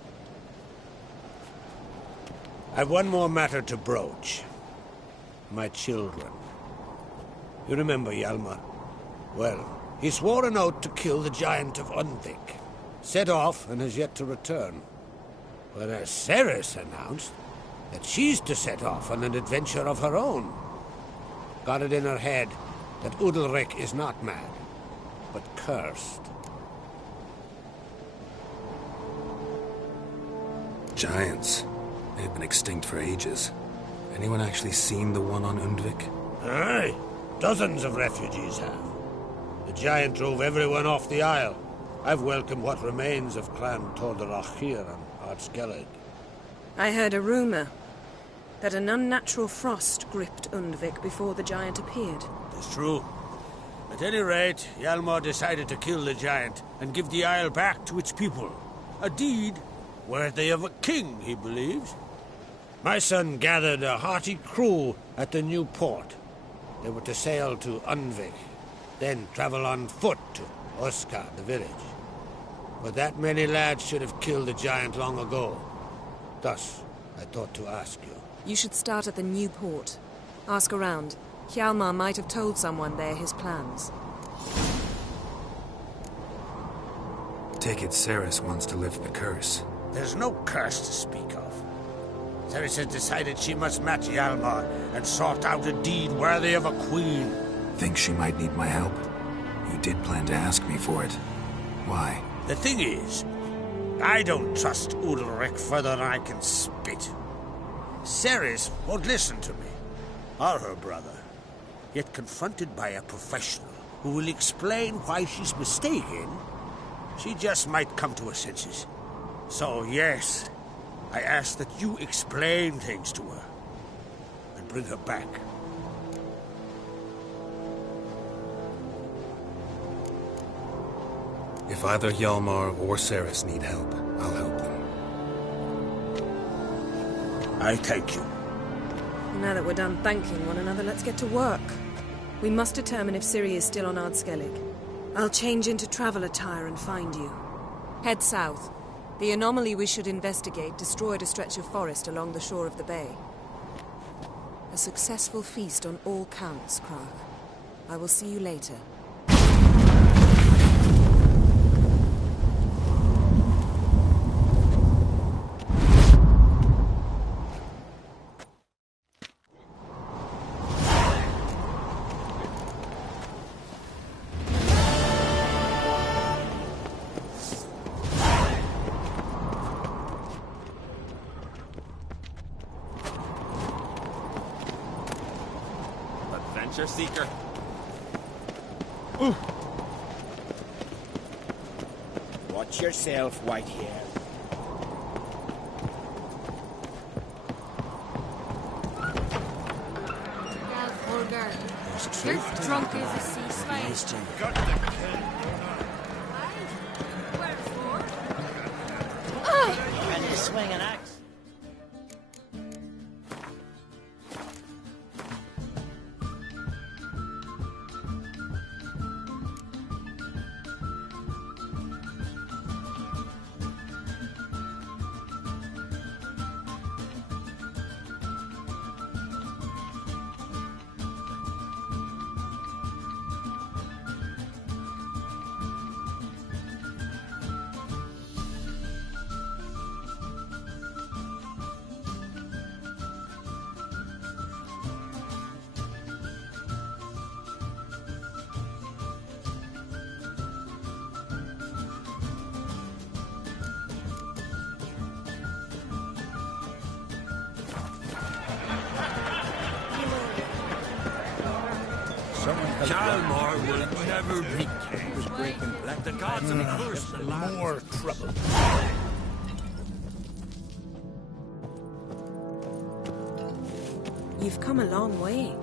I've one more matter to broach. My children. You remember Hjalmar? Well, he swore an oath to kill the giant of Undvik. Set off and has yet to return. Whereas Ceres announced that she's to set off on an adventure of her own. Got it in her head that Udalric is not mad, but cursed. Giants. They've been extinct for ages. Anyone actually seen the one on Undvik? Aye. Dozens of refugees have. The giant drove everyone off the isle. I've welcomed what remains of Clan Tordarach here on Ard Skellige. I heard a rumor that an unnatural frost gripped Undvik before the giant appeared. It's true. At any rate, Hjalmar decided to kill the giant and give the isle back to its people. A deed worthy of a king, he believes. My son gathered a hearty crew at the new port. They were to sail to Undvik, then travel on foot to Oskar, the village. But that many lads should have killed the giant long ago. Thus, I thought to ask you. You should start at the new port. Ask around. Hjalmar might have told someone there his plans. Take it Ceres wants to lift the curse. There's no curse to speak of. Ceres has decided she must match Hjalmar and sort out a deed worthy of a queen. Think she might need my help? You did plan to ask me for it. Why? The thing is, I don't trust Udalric further than I can spit. Ceres won't listen to me, or her brother. Yet confronted by a professional who will explain why she's mistaken, she just might come to her senses. So yes, I ask that you explain things to her and bring her back. If either Hjalmar or Ceres need help, I'll help them. I thank you. Now that we're done thanking one another, let's get to work. We must determine if Ciri is still on Skellige. I'll change into travel attire and find you. Head south. The anomaly we should investigate destroyed a stretch of forest along the shore of the bay. A successful feast on all counts, Krach. I will see you later. Adventure seeker. Watch yourself, Whitehair. Galfurgar, you're drunk as a sea slime. Wherefore? Can you swing an axe? Hjalmar will never be king. Let the gods and curse the land. More trouble. You've come a long way.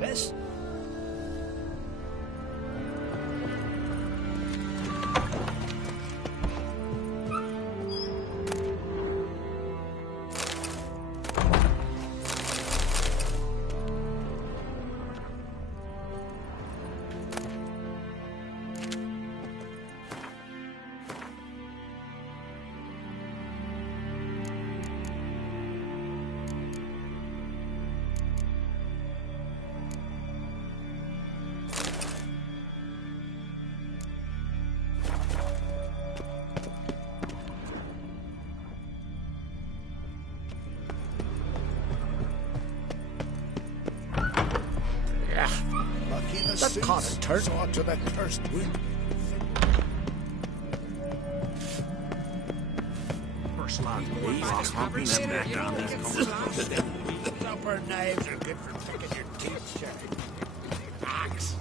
This? The cost turns on to the cursed wind. First land, please. Hopping them back down these comforts. Rubber knives are good for picking your teeth, Sherry. Axe.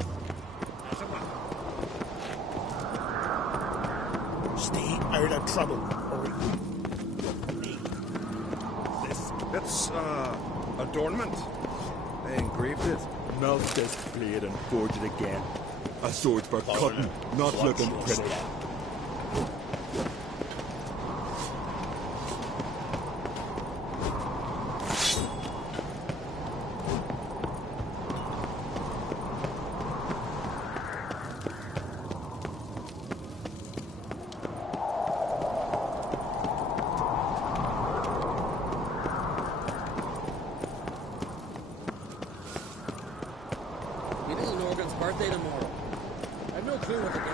Stay out of trouble, or That's, adornment. They engraved it. Melt this blade and forge it again. A sword for cutting, not looking pretty. Birthday tomorrow. I have no clue what to do.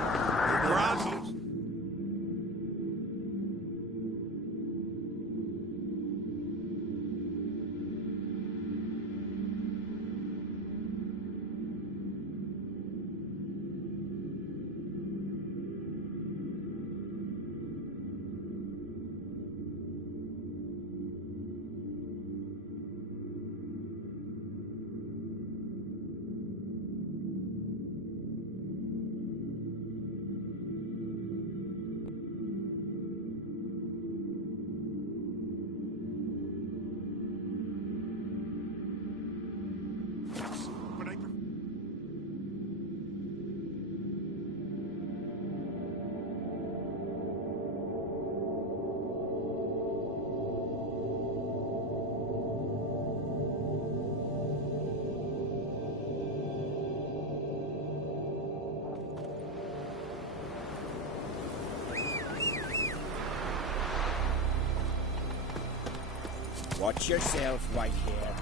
Watch yourself, white hair.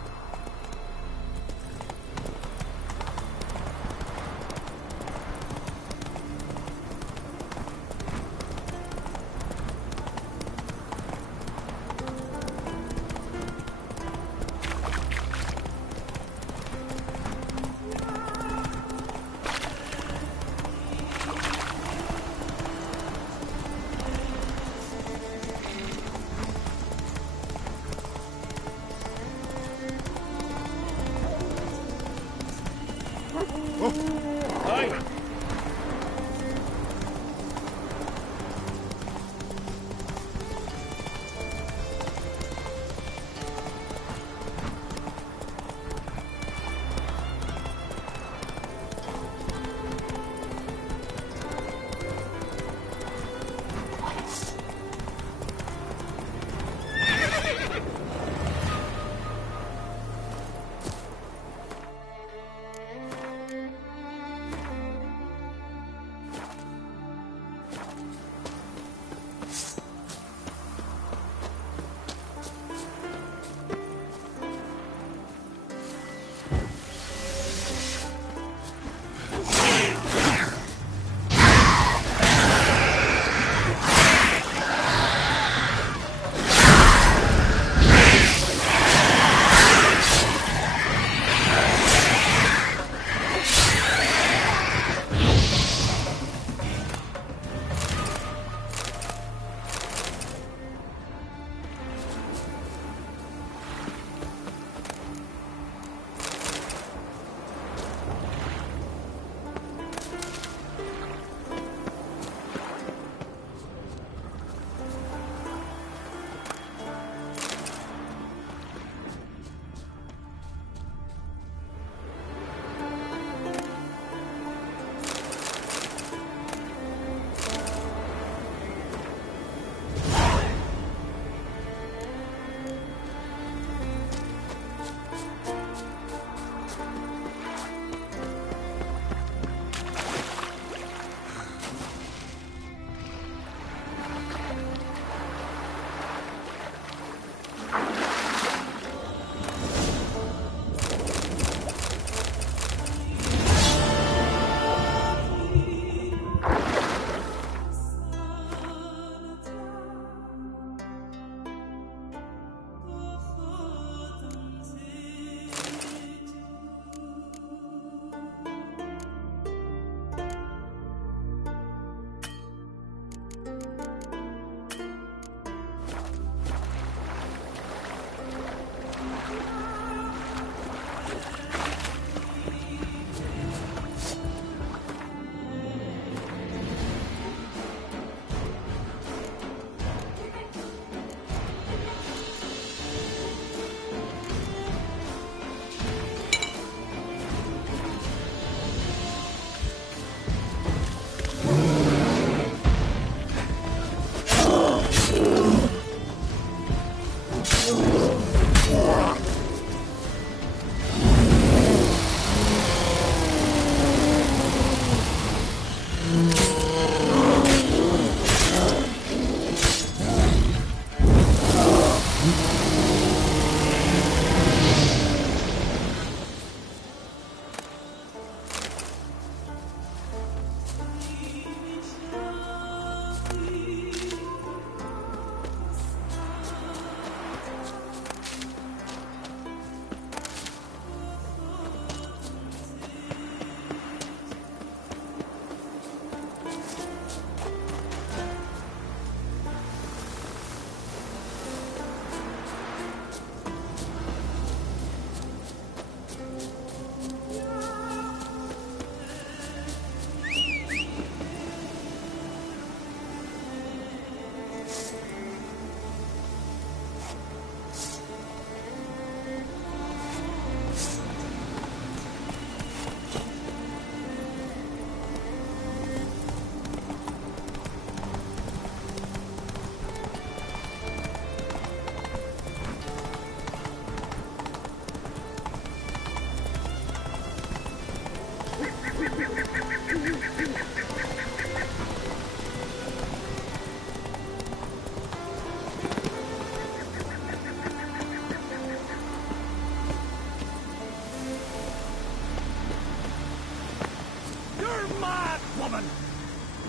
Mad, woman!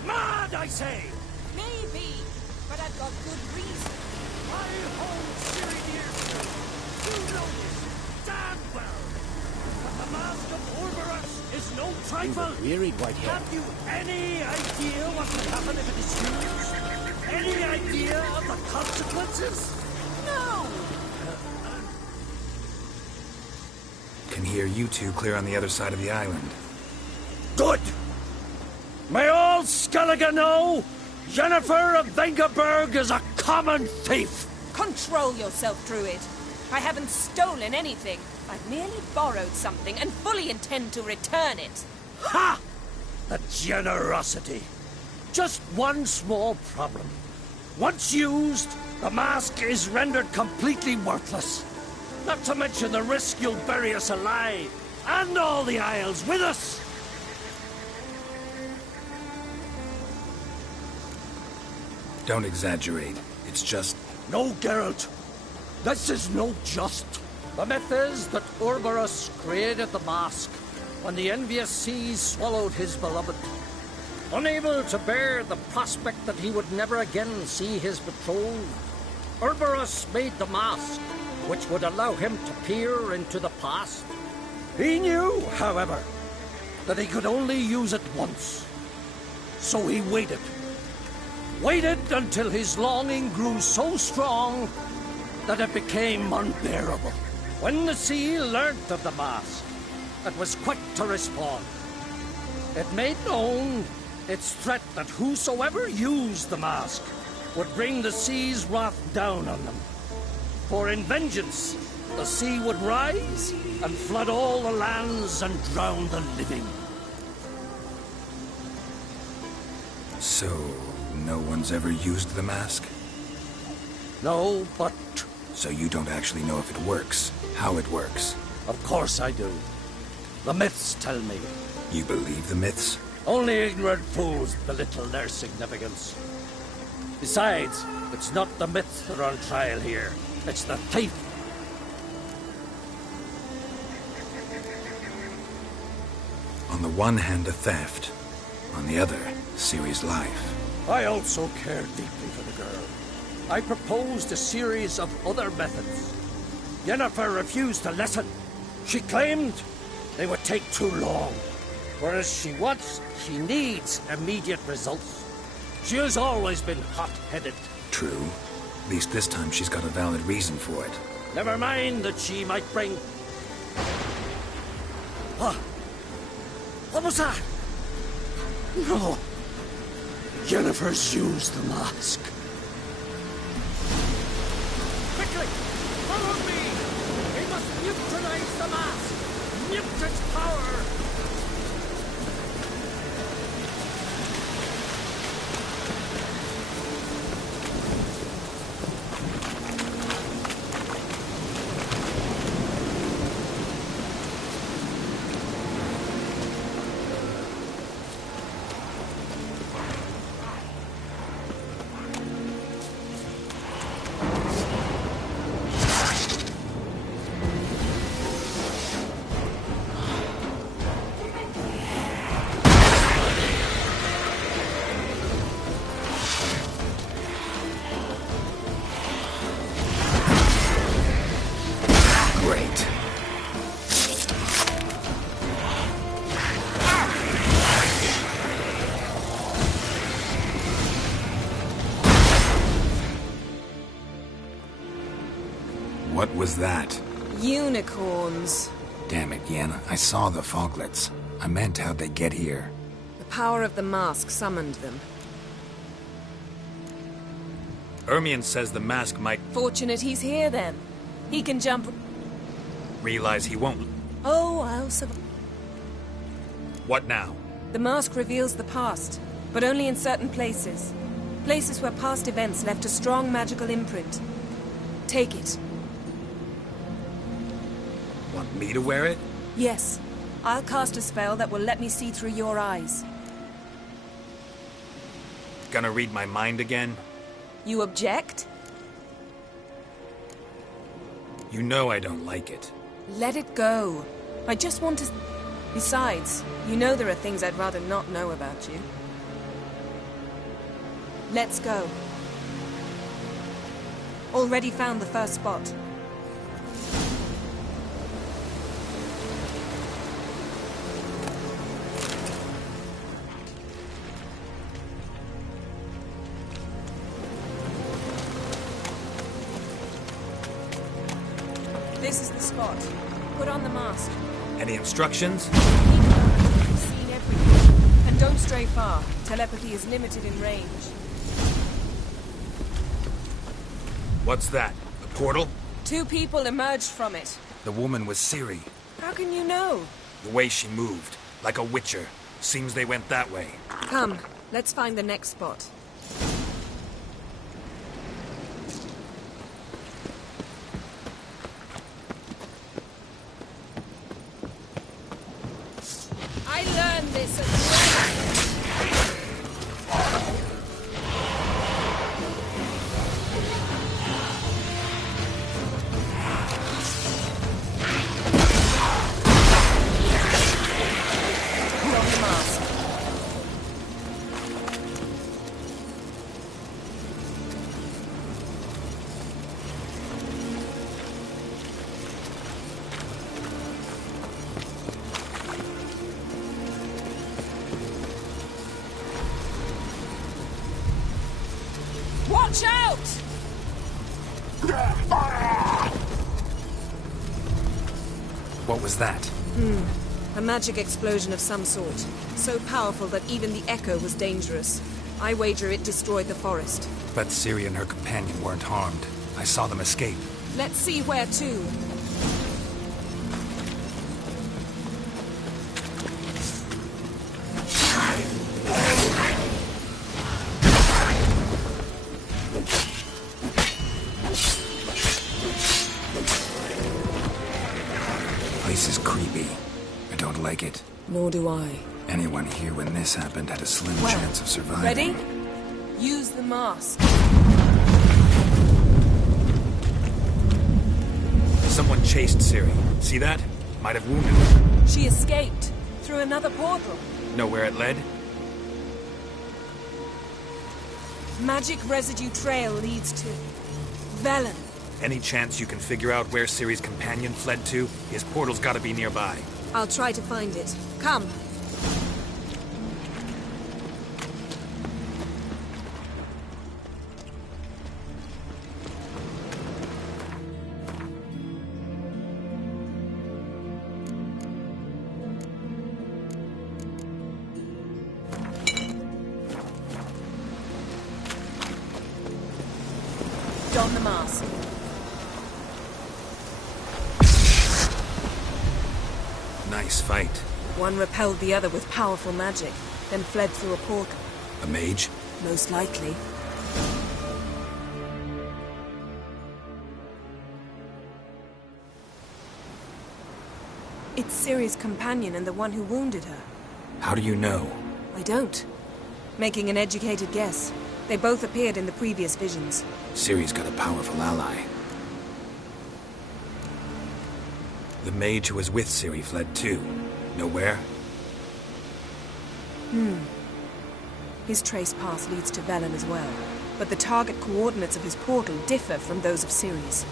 Mad, I say! Maybe, but I've got good reason. I hold Siri dear. You know this damn well. But the mask of Orberus is no trifle. You wearied, Whitehead. Have you any idea what could happen if it is used? Any idea of the consequences? No! Can hear you two clear on the other side of the island. Good! May all Skellige know Jennifer of Vengerberg is a common thief! Control yourself, Druid. I haven't stolen anything. I've merely borrowed something and fully intend to return it. Ha! The generosity. Just one small problem. Once used, the mask is rendered completely worthless. Not to mention the risk you'll bury us alive, and all the Isles with us. Don't exaggerate. It's just... No, Geralt. This is no just. The myth is that Orberus created the mask when the envious seas swallowed his beloved. Unable to bear the prospect that he would never again see his betrothed, Orberus made the mask, which would allow him to peer into the past. He knew, however, that he could only use it once. So he waited. Waited until his longing grew so strong that it became unbearable. When the sea learnt of the mask, it was quick to respond. It made known its threat that whosoever used the mask would bring the sea's wrath down on them. For in vengeance, the sea would rise and flood all the lands and drown the living. So, no one's ever used the mask? No, but... So you don't actually know if it works, how it works? Of course I do. The myths tell me. You believe the myths? Only ignorant fools belittle their significance. Besides, it's not the myths that are on trial here. It's the thief. On the one hand, a theft. On the other, Ciri's life. I also care deeply for the girl. I proposed a series of other methods. Yennefer refused to listen. She claimed they would take too long. Whereas she needs immediate results. She has always been hot-headed. True. At least this time she's got a valid reason for it. Never mind that she might bring... What was that? No. Yennefer's used the mask. Quickly! Follow me! We must neutralize the mask! Mute its power! What was that? Unicorns. Damn it, Yen. I saw the foglets. I meant how'd they get here. The power of the mask summoned them. Ermion says the mask might... Fortunate he's here, then. He can jump... Realize he won't. Oh, I'll survive. What now? The mask reveals the past, but only in certain places. Places where past events left a strong magical imprint. Take it. Want me to wear it? Yes. I'll cast a spell that will let me see through your eyes. Gonna read my mind again? You object? You know I don't like it. Let it go. I just want to... Besides, you know there are things I'd rather not know about you. Let's go. Already found the first spot. This is the spot. Put on the mask. Any instructions? Keep going. You've seen everything. And don't stray far. Telepathy is limited in range. What's that? A portal? 2 people emerged from it. The woman was Ciri. How can you know? The way she moved, like a witcher. Seems they went that way. Come, let's find the next spot. I learned this at Watch out! What was that? A magic explosion of some sort. So powerful that even the echo was dangerous. I wager it destroyed the forest. But Ciri and her companion weren't harmed. I saw them escape. Let's see where to. Place is creepy. I don't like it. Nor do I. Anyone here when this happened had a slim chance of surviving. Ready? Use the mask. Someone chased Ciri. See that? Might have wounded her. She escaped. Through another portal. Know where it led? Magic residue trail leads to Velen. Any chance you can figure out where Ciri's companion fled to? His portal's gotta be nearby. I'll try to find it. Come. Don the mask. Nice fight. One repelled the other with powerful magic, then fled through a portal. A mage? Most likely. It's Ciri's companion and the one who wounded her. How do you know? I don't. Making an educated guess. They both appeared in the previous visions. Ciri's got a powerful ally. The mage who was with Ciri fled too. Know where? His trace path leads to Velen as well. But the target coordinates of his portal differ from those of Ciri's.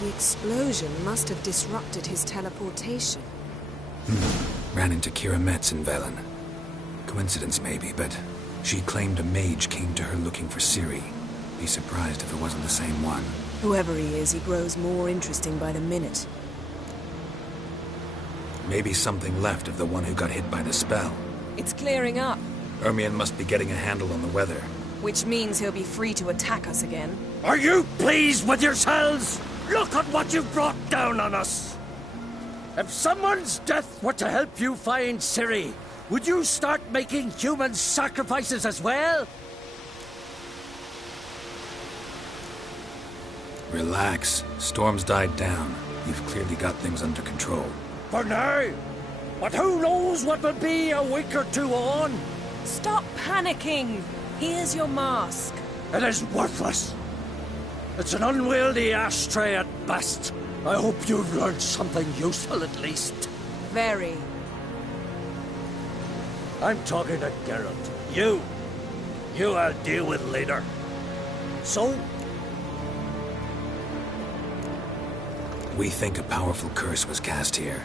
The explosion must have disrupted his teleportation. Ran into Kira Metz in Velen. Coincidence maybe, but she claimed a mage came to her looking for Ciri. Be surprised if it wasn't the same one. Whoever he is, he grows more interesting by the minute. Maybe something left of the one who got hit by the spell. It's clearing up. Ermion must be getting a handle on the weather. Which means he'll be free to attack us again. Are you pleased with yourselves? Look at what you've brought down on us! If someone's death were to help you find Ciri, would you start making human sacrifices as well? Relax. Storm's died down. You've clearly got things under control. For now. But who knows what will be a week or two on? Stop panicking! Here's your mask. It is worthless. It's an unwieldy ashtray at best. I hope you've learned something useful at least. Very. I'm talking to Geralt. You I'll deal with later. So? We think a powerful curse was cast here.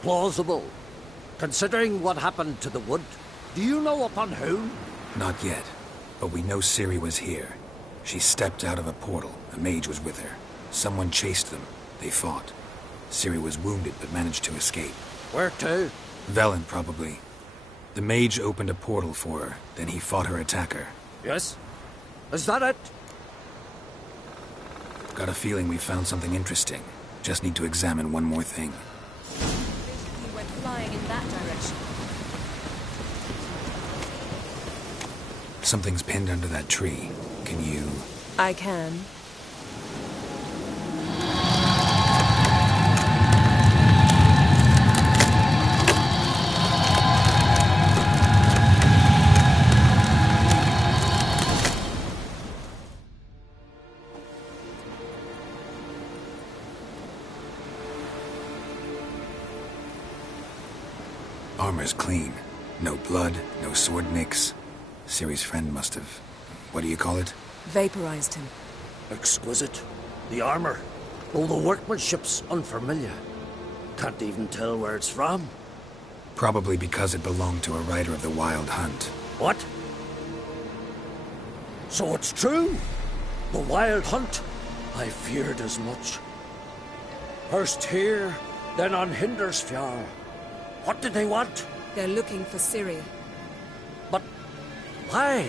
Plausible. Considering what happened to the wood, do you know upon whom? Not yet, but we know Ciri was here. She stepped out of a portal. A mage was with her. Someone chased them. They fought. Ciri was wounded, but managed to escape. Where to? Velen, probably. The mage opened a portal for her, then he fought her attacker. Yes? Is that it? Got a feeling we found something interesting. Just need to examine one more thing. He went flying in that direction. Something's pinned under that tree. Can you... I can. Armor's clean. No blood, no sword nicks. Ciri's friend must have... what do you call it? Vaporized him. Exquisite. The armor. All the workmanship's unfamiliar. Can't even tell where it's from. Probably because it belonged to a rider of the Wild Hunt. What? So it's true? The Wild Hunt? I feared as much. First here, then on Hindersfjall. What did they want? They're looking for Ciri. But why?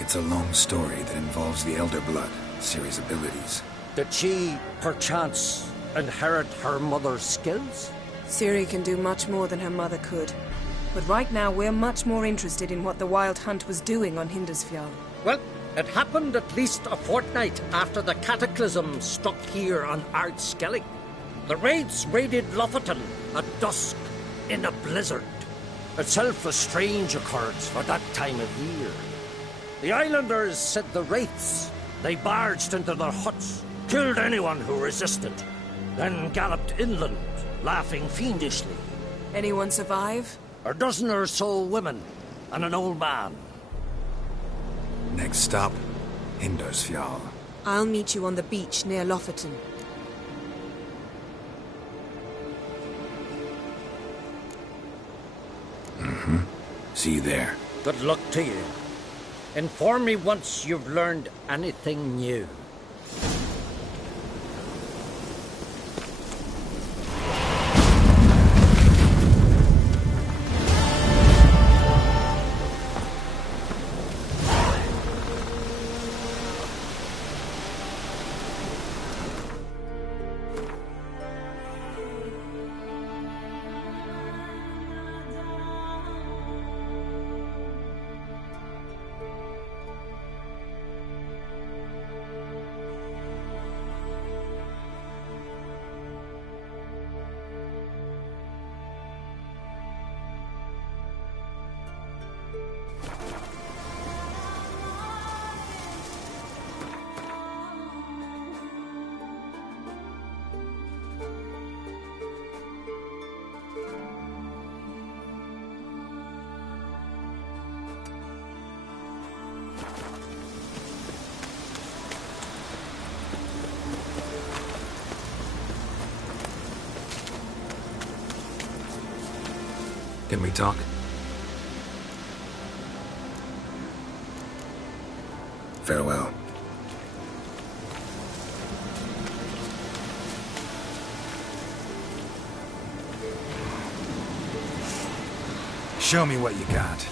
It's a long story that involves the Elder Blood, Ciri's abilities. Did she, perchance, inherit her mother's skills? Ciri can do much more than her mother could. But right now, we're much more interested in what the Wild Hunt was doing on Hindersfjall. Well, it happened at least a fortnight after the cataclysm struck here on Skellige. The raids raided Lofoten at dusk in a blizzard. Itself a strange occurrence for that time of year. The islanders said the wraiths. They barged into their huts, killed anyone who resisted, then galloped inland, laughing fiendishly. Anyone survive? A dozen or so women and an old man. Next stop, Hindersfjall. I'll meet you on the beach near Lofoten. See you there. Good luck to you. Inform me once you've learned anything new. Can we talk? Farewell. Show me what you got.